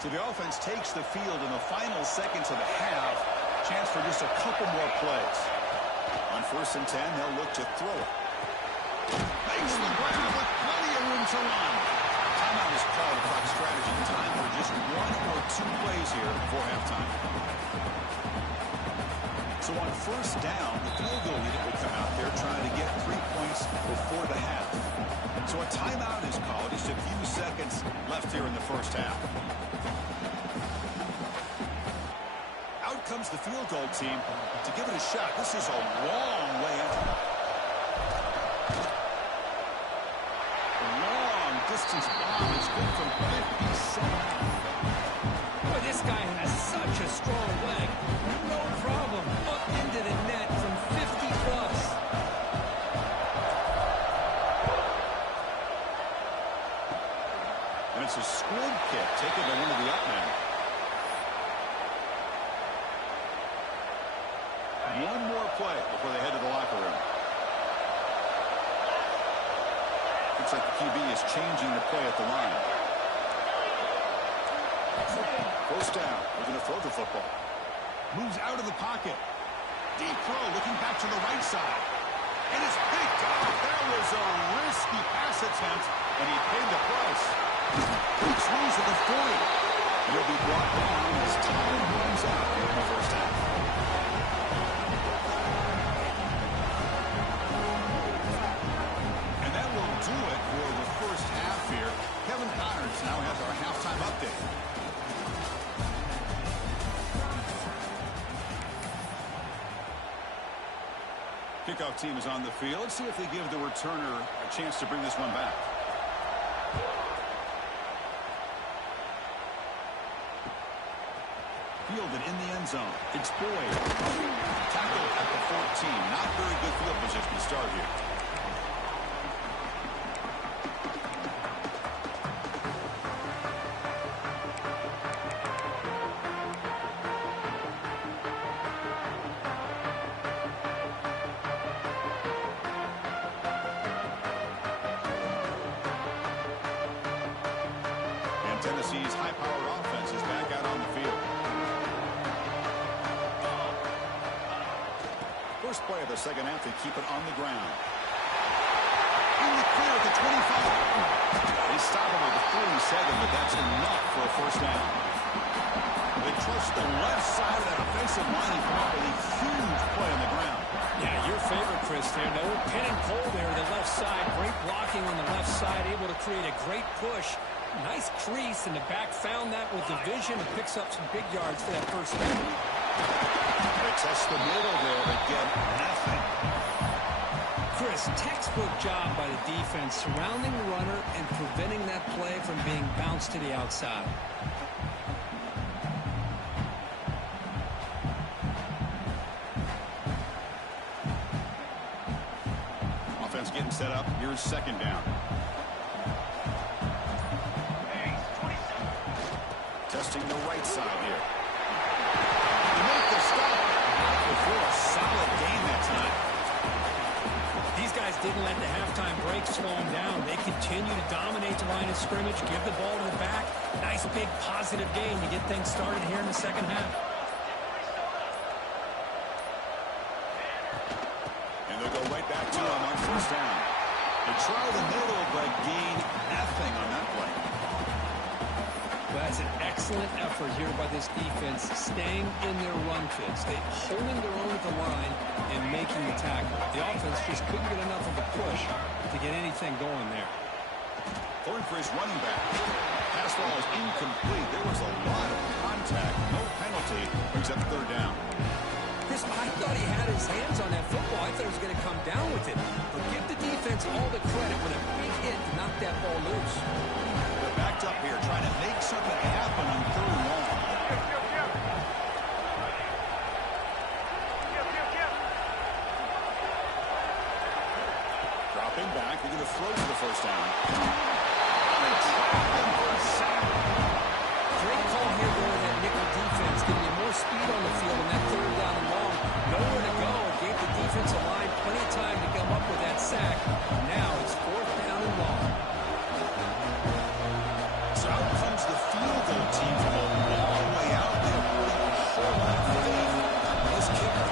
So the offense takes the field in the final seconds of the half. Chance for just a couple more plays. On 1st and 10, they'll look to throw it. Makes the ground with plenty of room to run. Timeout is called to clock strategy. Time for just 1 or 2 plays here before halftime. So on 1st down, the field goal unit will come out there trying to get 3 points before the half. So a timeout is called. Just a few seconds left here in the first half. Out comes the field goal team to give it a shot. This is a long way out. Long distance bomb. It's good from 57. Boy, this guy has such a strong leg. No problem. Up into the net from 50 plus. kick taken by one of the up men. One more play before they head to the locker room. Looks like the QB is changing the play at the line. First down. We're going to throw the football. Moves out of the pocket. Deep throw, looking back to the right side. And it's picked off. That was a risky pass attempt, and he paid the price. Breaks loose at the 40. He'll be brought down as time runs out in the first half. And that will do it for the first half here. Kevin Connors now has our halftime update. Kickoff team is on the field. Let's see if they give the returner a chance to bring this one back. Fielded in the end zone. It's Boyd. Tackled at the 14. Not very good field position to start here. Tennessee's high-powered offense is back out on the field. First play of the second half, they keep it on the ground. In the clear at the 25. They stop him at the 47, but that's enough for a first down. They trust the left side of that offensive line. He brought a huge play on the ground. Yeah, your favorite, Chris, there. No pin and pull there, the left side. Great blocking on the left side, able to create a great push. Nice crease, and the back found that with the vision and picks up some big yards for that first down. They test the middle there, but get nothing. Chris, textbook job by the defense, surrounding the runner and preventing that play from being bounced to the outside. Offense getting set up. Here's second down. Testing the right side here. They make the stop. Before a solid game that time. These guys didn't let the halftime break slow them down. They continue to dominate the line of scrimmage, give the ball to the back. Nice big positive gain to get things started here in the second half. And they'll go right back to him on first down. They try the middle, but gain nothing on that play. Well, that's an excellent effort here by this defense, staying in their run fits. They holding their own at the line and making the tackle. The offense just couldn't get enough of a push to get anything going there. Throwing for his running back. Pass ball is incomplete. There was a lot of contact. No penalty. Brings up third down. Chris, I thought he had his hands on that football. I thought he was going to come down with it. But give the defense all the credit with a big hit to knock that ball loose. They're backed up here trying to make something happen on third and long. Dropping back. They're going to throw for the first down. Great call here going to that nickel defense, giving you more speed on the field on that third down and long. Nowhere to go. Gave the defensive line plenty of time to come up with that sack. Now it's fourth down and long. So out comes the field goal team from a long way out there, putting a whole lot of faith in this kicker.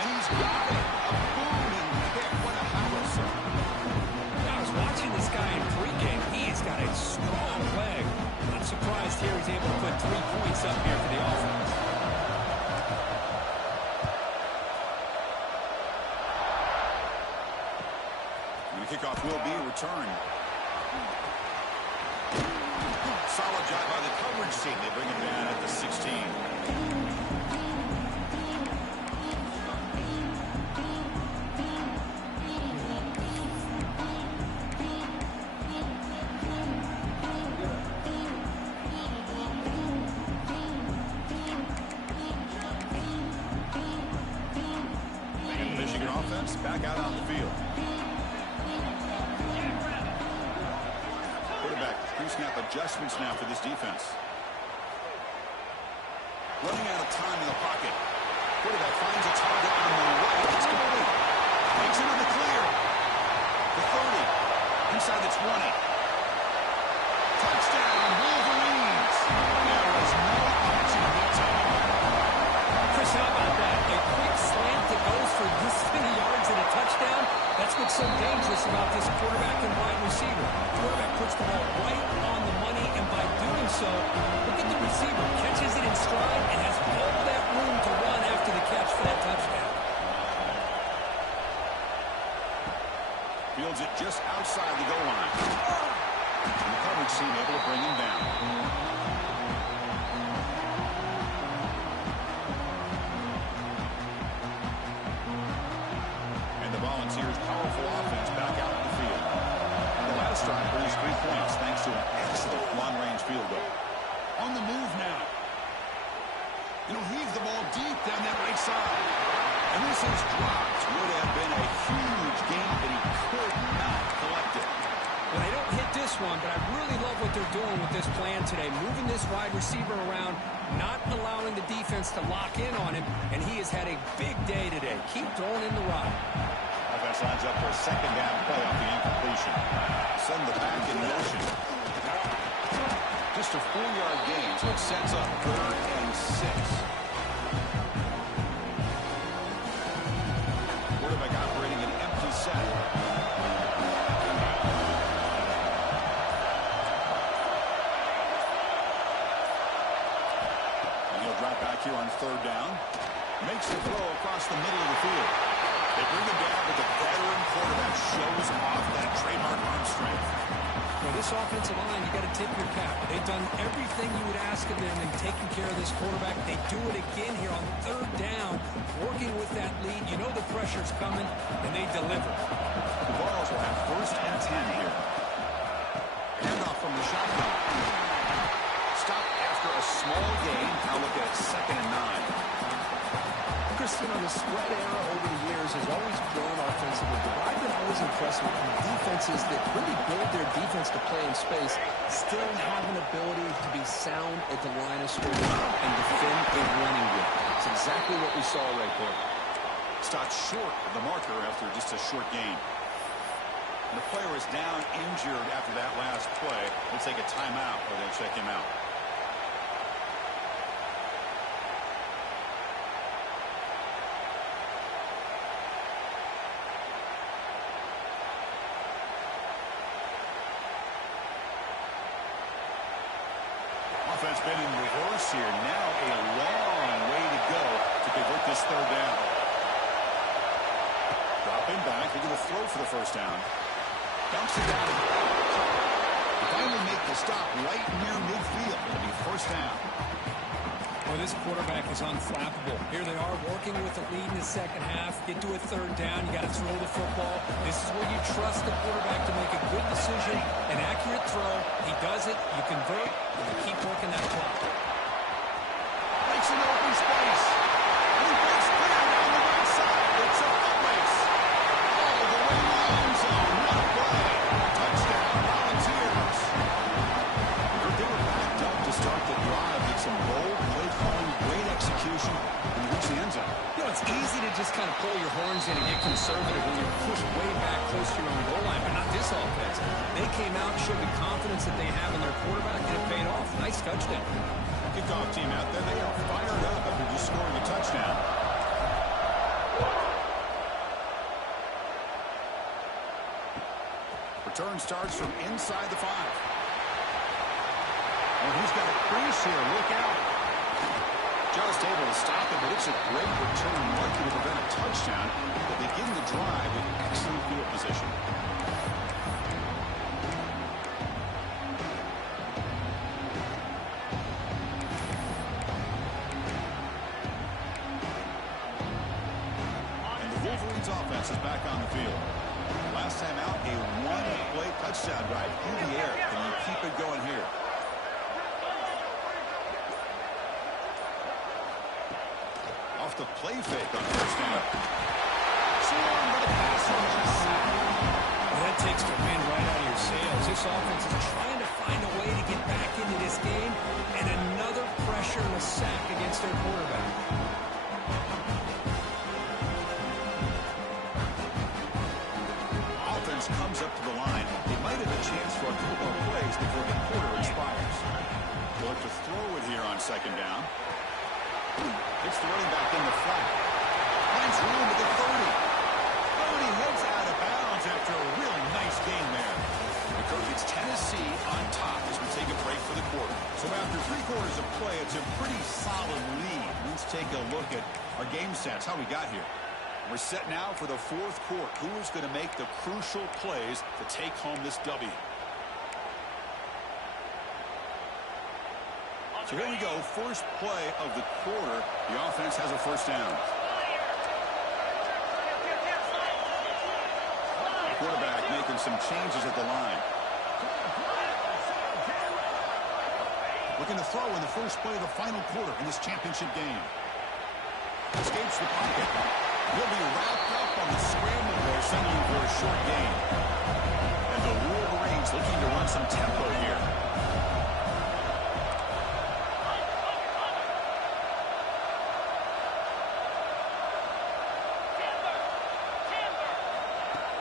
And he's got it. A booming kick. What a howitzer. I was watching this guy in pregame. He's got a strong leg. Not surprised here he's able to put 3 points up here for the offense. And the kickoff will be returned. Solid job by the coverage team. They bring it down at the 16. And the Michigan offense back out on the field. Pre-snap adjustments now for this defense. Running out of time in the pocket. Quarterback finds a target on the right. It's complete. Takes it in the clear. The 30. Inside the 20. Touchdown, Wolverines. There was no option that time. Chris, how about that? A quick slant that goes for this many yards and a touchdown. That's what's so dangerous about this quarterback and wide receiver. The quarterback puts the ball right on the money, and by doing so, look at the receiver. Catches it in stride and has all that room to run after the catch for that touchdown. Fields it just outside the goal line. And the coverage team able to bring him down. And the Volunteers' powerful offense back out in the field. The last drive produced 3 points thanks to an excellent long-range field goal. On the move now. And he'll heave the ball deep down that right side. And this is dropped. Would have been a huge gain, but he could not collect it. Well, they don't hit this one, but I really love what they're doing with this plan today. Moving this wide receiver around, not allowing the defense to lock in on him, and he has had a big day today. Keep throwing in the rock. Offense lines up for a second down play off the incompletion. Send the back in motion. Just a 4-yard gain, so it sets up 3rd and 6. Quarterback operating an empty set. And he'll drop back here on 3rd down. Makes the throw across the middle of the field. They bring him down, but the veteran quarterback shows off that trademark arm strength. Well, this offensive line, you got to tip your cap. They've done everything you would ask of them in taking care of this quarterback. They do it again here on 3rd down, working with that lead. You know the pressure's coming, and they deliver. The Vols will have 1st and 10 here. Handoff from the shotgun. Stop after a small gain. Now look at 2nd and 9. Chris, you know, the spread era over the years has always grown offensively, but I've been always impressed with defenses that really build their defense to play in space, still have an ability to be sound at the line of scrimmage and defend a running game. It's exactly what we saw right there. Stopped short of the marker after just a short gain. And the player is down injured after that last play. They'll take a timeout or they'll check him out. Offense been in reverse here. Now a long way to go to convert this 3rd down. Dropping back. They're going to throw for the 1st down. Dumps it down. They finally make the stop right near midfield. It'll be 1st down. Well, this quarterback is unflappable. Here they are working with a lead in the 2nd half. Get to a 3rd down. You got to throw the football. This is where you trust the quarterback to make a good decision, an accurate throw. He does it. You convert, and you keep working that clock. Breaks in open space. And he breaks clear down the right side. It's a foot race. All the way to the end zone. What a play. Touchdown, Volunteers. They were backed up to start the drive. Get some bold play calling, great execution, and reach the end zone. You know, it's easy to just kind of pull your horns in and get conservative when you're pushed way back close to your own goal line, but not this offense. They came out, showed the confidence that they have in their quarterback, and it paid off. Nice touchdown. Kickoff team out there. They are fired up after just scoring a touchdown. Return starts from inside the 5. And he's got a crease here. Look out. Just able to stop it, but it's a great return. Lucky to prevent a touchdown. But begin the drive with excellent field position. And the Wolverines offense is back on the field. Last time out, a 1-play touchdown drive in the air. Can you keep it going here? Off the play fake on 1st down. Swarmed by the pass on the sack. Well, that takes the wind right out of your sails. This offense is trying to find a pressure and a sack against their quarterback. Offense comes up to the line. They might have a chance for a couple more plays before the quarter expires. They'll look to throw it here on second down. It's the running back in the flat. Finds room at the 30. Oh, and he heads out of bounds after a really nice game there. The Kirk, it's Tennessee on top as we take a break for the quarter. So after 3 quarters of play, it's a pretty solid lead. Let's take a look at our game stats, how we got here. We're set now for the 4th quarter. Who is going to make the crucial plays to take home this W? So here we go, first play of the quarter. The offense has a first down. Quarterback making some changes at the line. Looking to throw in the first play of the final quarter in this championship game. Escapes the pocket. He'll be wrapped up on the scramble there, settling for a short gain. And the Wolverines looking to run some tempo here.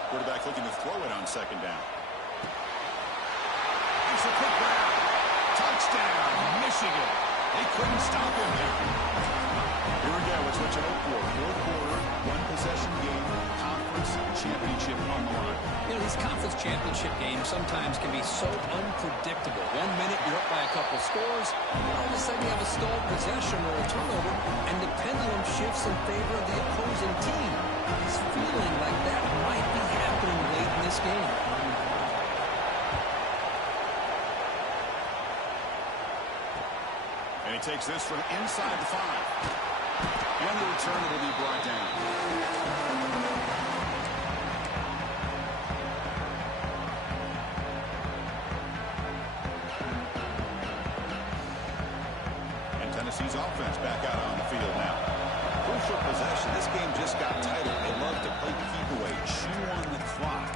Quarterback looking to throw it on second down. It's a quick grab. Touchdown, Michigan. They couldn't stop him there. Here we go. It's what you hope for. 4th quarter, 1-possession game, conference championship on the line. You know, these conference championship games sometimes can be so unpredictable. 1 minute you're up by a couple scores, and all of a sudden you have a stalled possession or a turnover, and the pendulum shifts in favor of the opposing team. It's feeling like that might be happening late in this game. And he takes this from inside the 5. And the return will be brought down. And Tennessee's offense back out on the field now. Crucial possession. This game just got tighter. They love to play keep away, chew on the clock.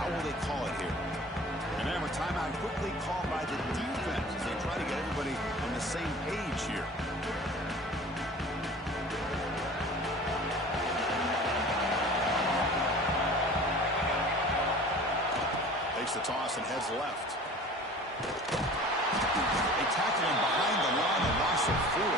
How will they call it here? And now a timeout quickly called by the defense as they try to get everybody on the same page here. Takes the toss and heads left. They tackle him behind the line, a loss of 4.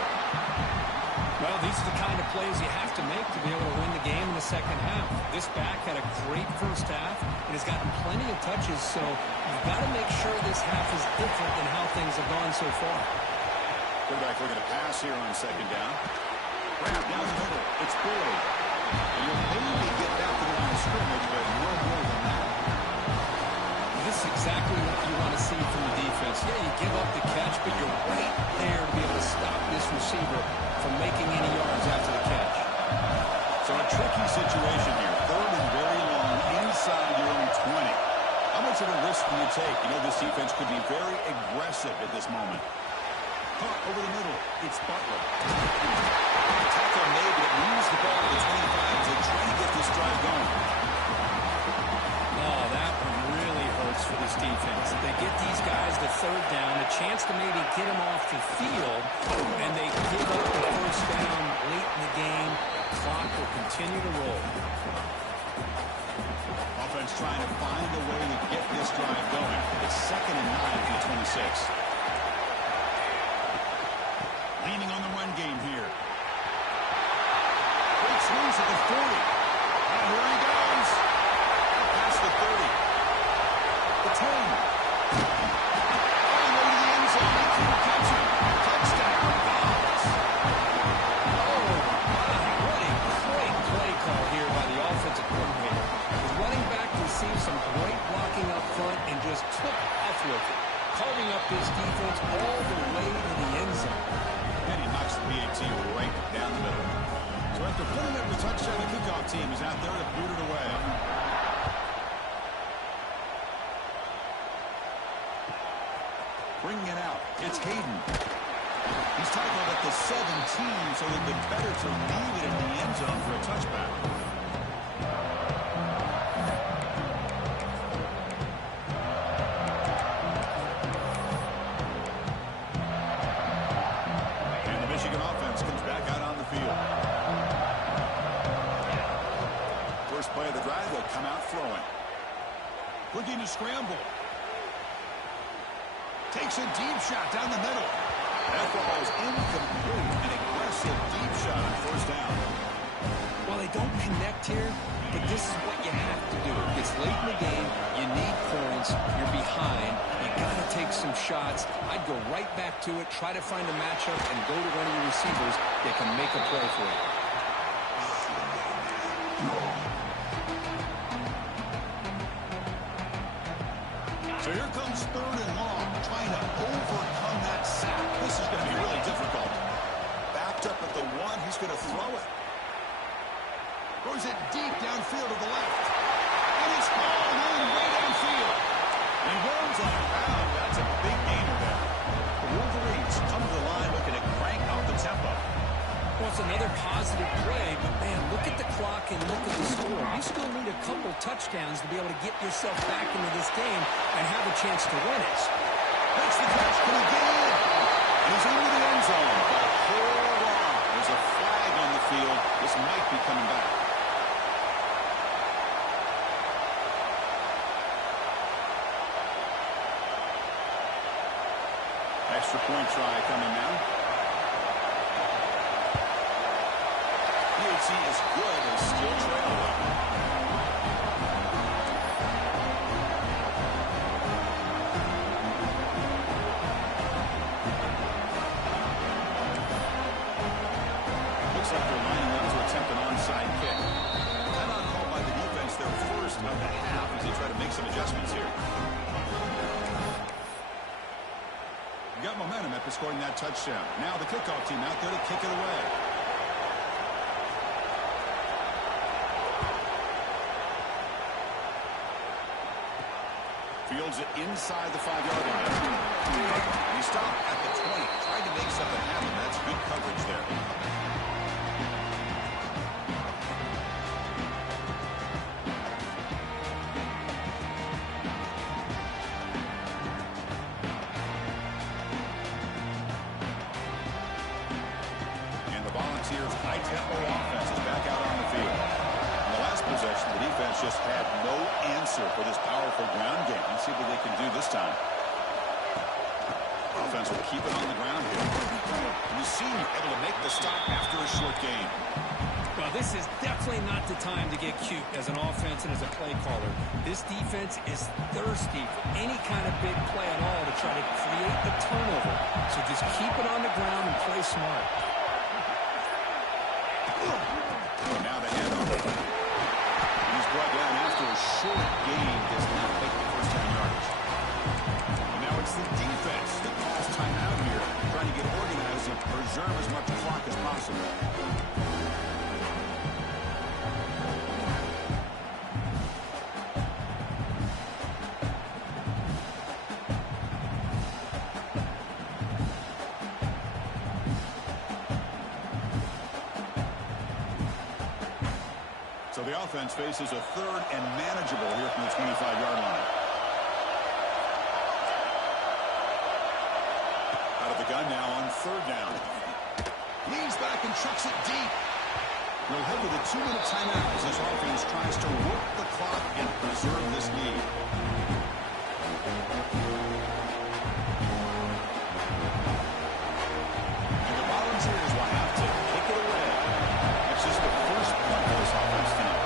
Well, these are the kind of plays you have to make to be able to win the game in the second half. This back had a great first half and has gotten plenty of touches, so you've got to make sure this half is different than how things have gone so far. Quarterback looking to pass here on second down. Grab down the middle. It's Boyd. And you'll maybe get back to the line of scrimmage, but no more than that. This is exactly what you want to see from the defense. Yeah, you give up the catch, but you're right there to be able to stop this receiver from making any yards after the catch. So a tricky situation here. 3rd and very long inside your own 20. How much of a risk do you take? You know this defense could be very aggressive at this moment. Caught over the middle. It's Butler. Tackle made, but it moves the ball to the 25 as they try to get this drive going. Oh, that one really hurts for this defense. They get these guys the 3rd down, a chance to maybe get them off the field, and they give up the first down late in the game. Clock will continue to roll. Offense trying to find a way to get this drive going. It's 2nd and 9 from the 26. Leaning on the run game here. Breaks loose at the 40. And here he goes. Past the 30. The 10. All the way to the end zone. He couldn't catch him. Touchdown. Balls. Oh, my. What a great play call here by the offensive coordinator. The running back received some great blocking up front and just took off with it, carving up this defense all the way to the end zone. And he knocks the PAT right down the middle. So after putting up the touchdown, the kickoff team is out there to boot it away. Bringing it out. It's Hayden. He's tackled at the 17, so it'd be better to leave it in the end zone for a touchback. drive, they'll come out throwing. Looking to scramble. Takes a deep shot down the middle. That ball is incomplete. An aggressive deep shot on first down. Well, they don't connect here, but this is what you have to do. It's late in the game. You need points. You're behind. You got to take some shots. I'd go right back to it, try to find a matchup, and go to one of your receivers that can make a play for you. So here comes third and long, trying to overcome that sack. This is going to be really difficult. Backed up at the one, he's going to throw it. Throws it deep downfield to the left. And it's called in way downfield. He runs out of bounds. That's a big gainer there. The Wolverines come to the line looking to crank out the tempo. Well, it's another positive play, but, man, look at the clock and look at the score. You still need a couple touchdowns to be able to get yourself back into this game and have a chance to win it. Makes the catch. Can he get in? And he's into the end zone. But hold on. There's a flag on the field. This might be coming back. Extra point try coming now. PHC is good and still trail well. Looks like they're lining up to attempt an onside kick. Timeout called by the defense, their first of the half, as they try to make some adjustments here. Got momentum after scoring that touchdown. Now the kickoff team out there to kick it away. Fields it inside the 5-yard line. And he stopped at the 20. Tried to make something happen. That's good coverage there. Volunteers' high-tempo offense is back out on the field. In the last possession, the defense just had no answer for this powerful ground game. Let's see what they can do this time. Offense will keep it on the ground here. And the senior able to make the stop after a short gain. Well, this is definitely not the time to get cute as an offense and as a play caller. This defense is thirsty for any kind of big play at all to try to create the turnover. So just keep it on the ground and play smart. Now the handoff. He's brought down after a short gain. Does not make the first 10 yards. And now it's the defense that calls timeout here, trying to get organized and preserve as much clock as possible. So the offense faces a third and manageable here from the 25-yard line. Out of the gun now on third down. Leans back and chucks it deep. We'll head with a 2-minute timeout as this offense tries to work the clock and preserve this lead. And the Volunteers will have to kick it away. It's just the first point for this offense tonight.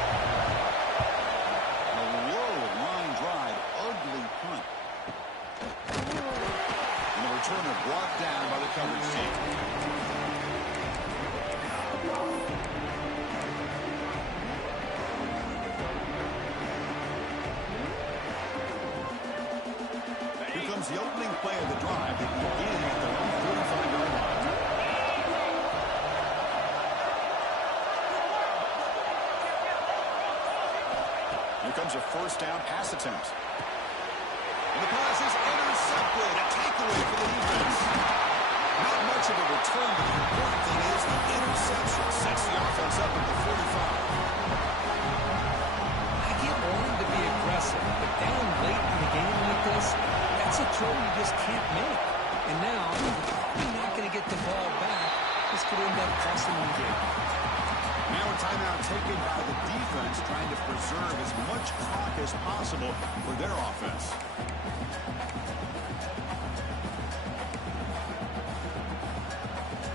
A low line drive, ugly punt. And the returner brought down by the coverage team. Here comes the opening play of the drive that began at the 45-yard line. Here comes a first down pass attempt. And the pass is intercepted. A takeaway for the defense. Not much of a return, but the important thing is the interception sets the offense up at the 45. I get wanting to be aggressive, but down late in the game like this, that's a throw you just can't make. And now, you're not going to get the ball back. This could end up costing them the game. Now a timeout taken by the defense. defense trying to preserve as much clock as possible for their offense.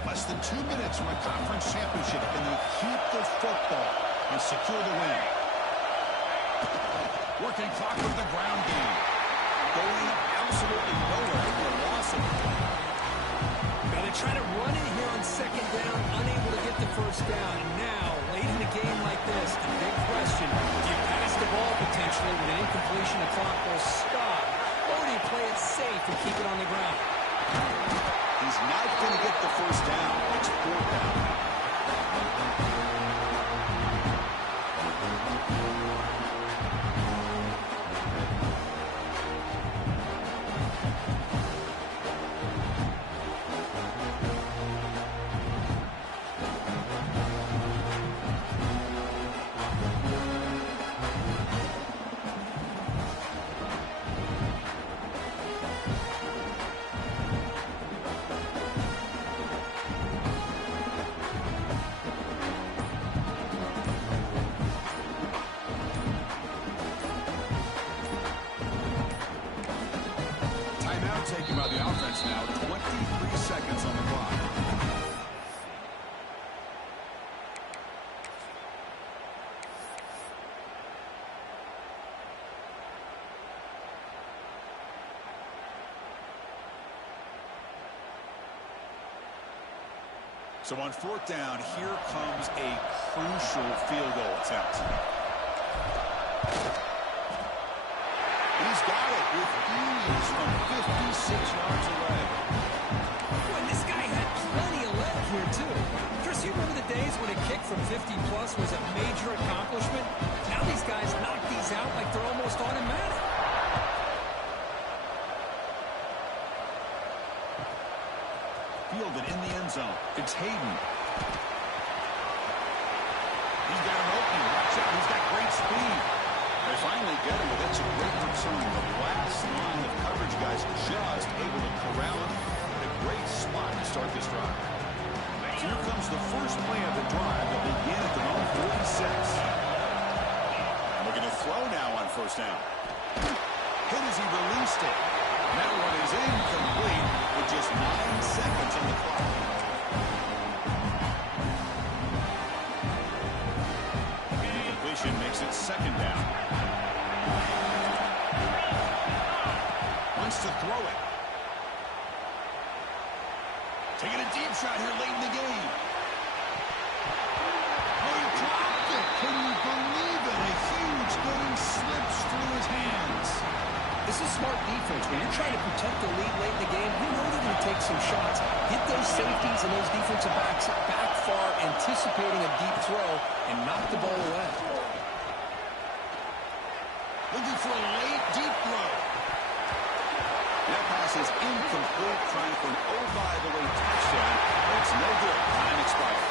Less than 2 minutes from a conference championship, and they keep the football and secure the win. Working clock with the ground game. Going absolutely nowhere for a loss of it. Now they try to run it here on second down, unable to get the first down. And now, late in a game like this, the big question, do you pass the ball potentially with an incompletion, the clock will stop? Or do you play it safe and keep it on the ground? He's not going to get the first down. It's fourth down. Taken by the offense now, 23 seconds on the clock. So on fourth down, here comes a crucial field goal attempt. He's got it with ease from 56 yards away. Boy, this guy had plenty of leg here, too. Chris, you remember the days when a kick from 50-plus was a major accomplishment? Now these guys knock these out like they're almost automatic. Fielded in the end zone. It's Hayden. He's got an opening. Watch out. He's got great speed. They finally get him, but that's a great return. The last line of coverage guys just able to corral him. What a great spot to start this drive. So here comes the first play of the drive that began at their own 46. And looking to throw now on first down. Hit as he released it. That one is incomplete with just 9 seconds on the clock. Completion makes it second down. Wants to throw it. Taking a deep shot here late in the game. Oh, he dropped it. Can you believe it? A huge game slips through his hands. This is smart defense. When you're trying to protect the lead late in the game, you know they're going to take some shots, hit those safeties and those defensive backs back far, anticipating a deep throw, and knock the ball away. Looking for a late, deep throw. That pass is incomplete, trying for an oh-by-the-way touchdown, but it's no good. Time expired.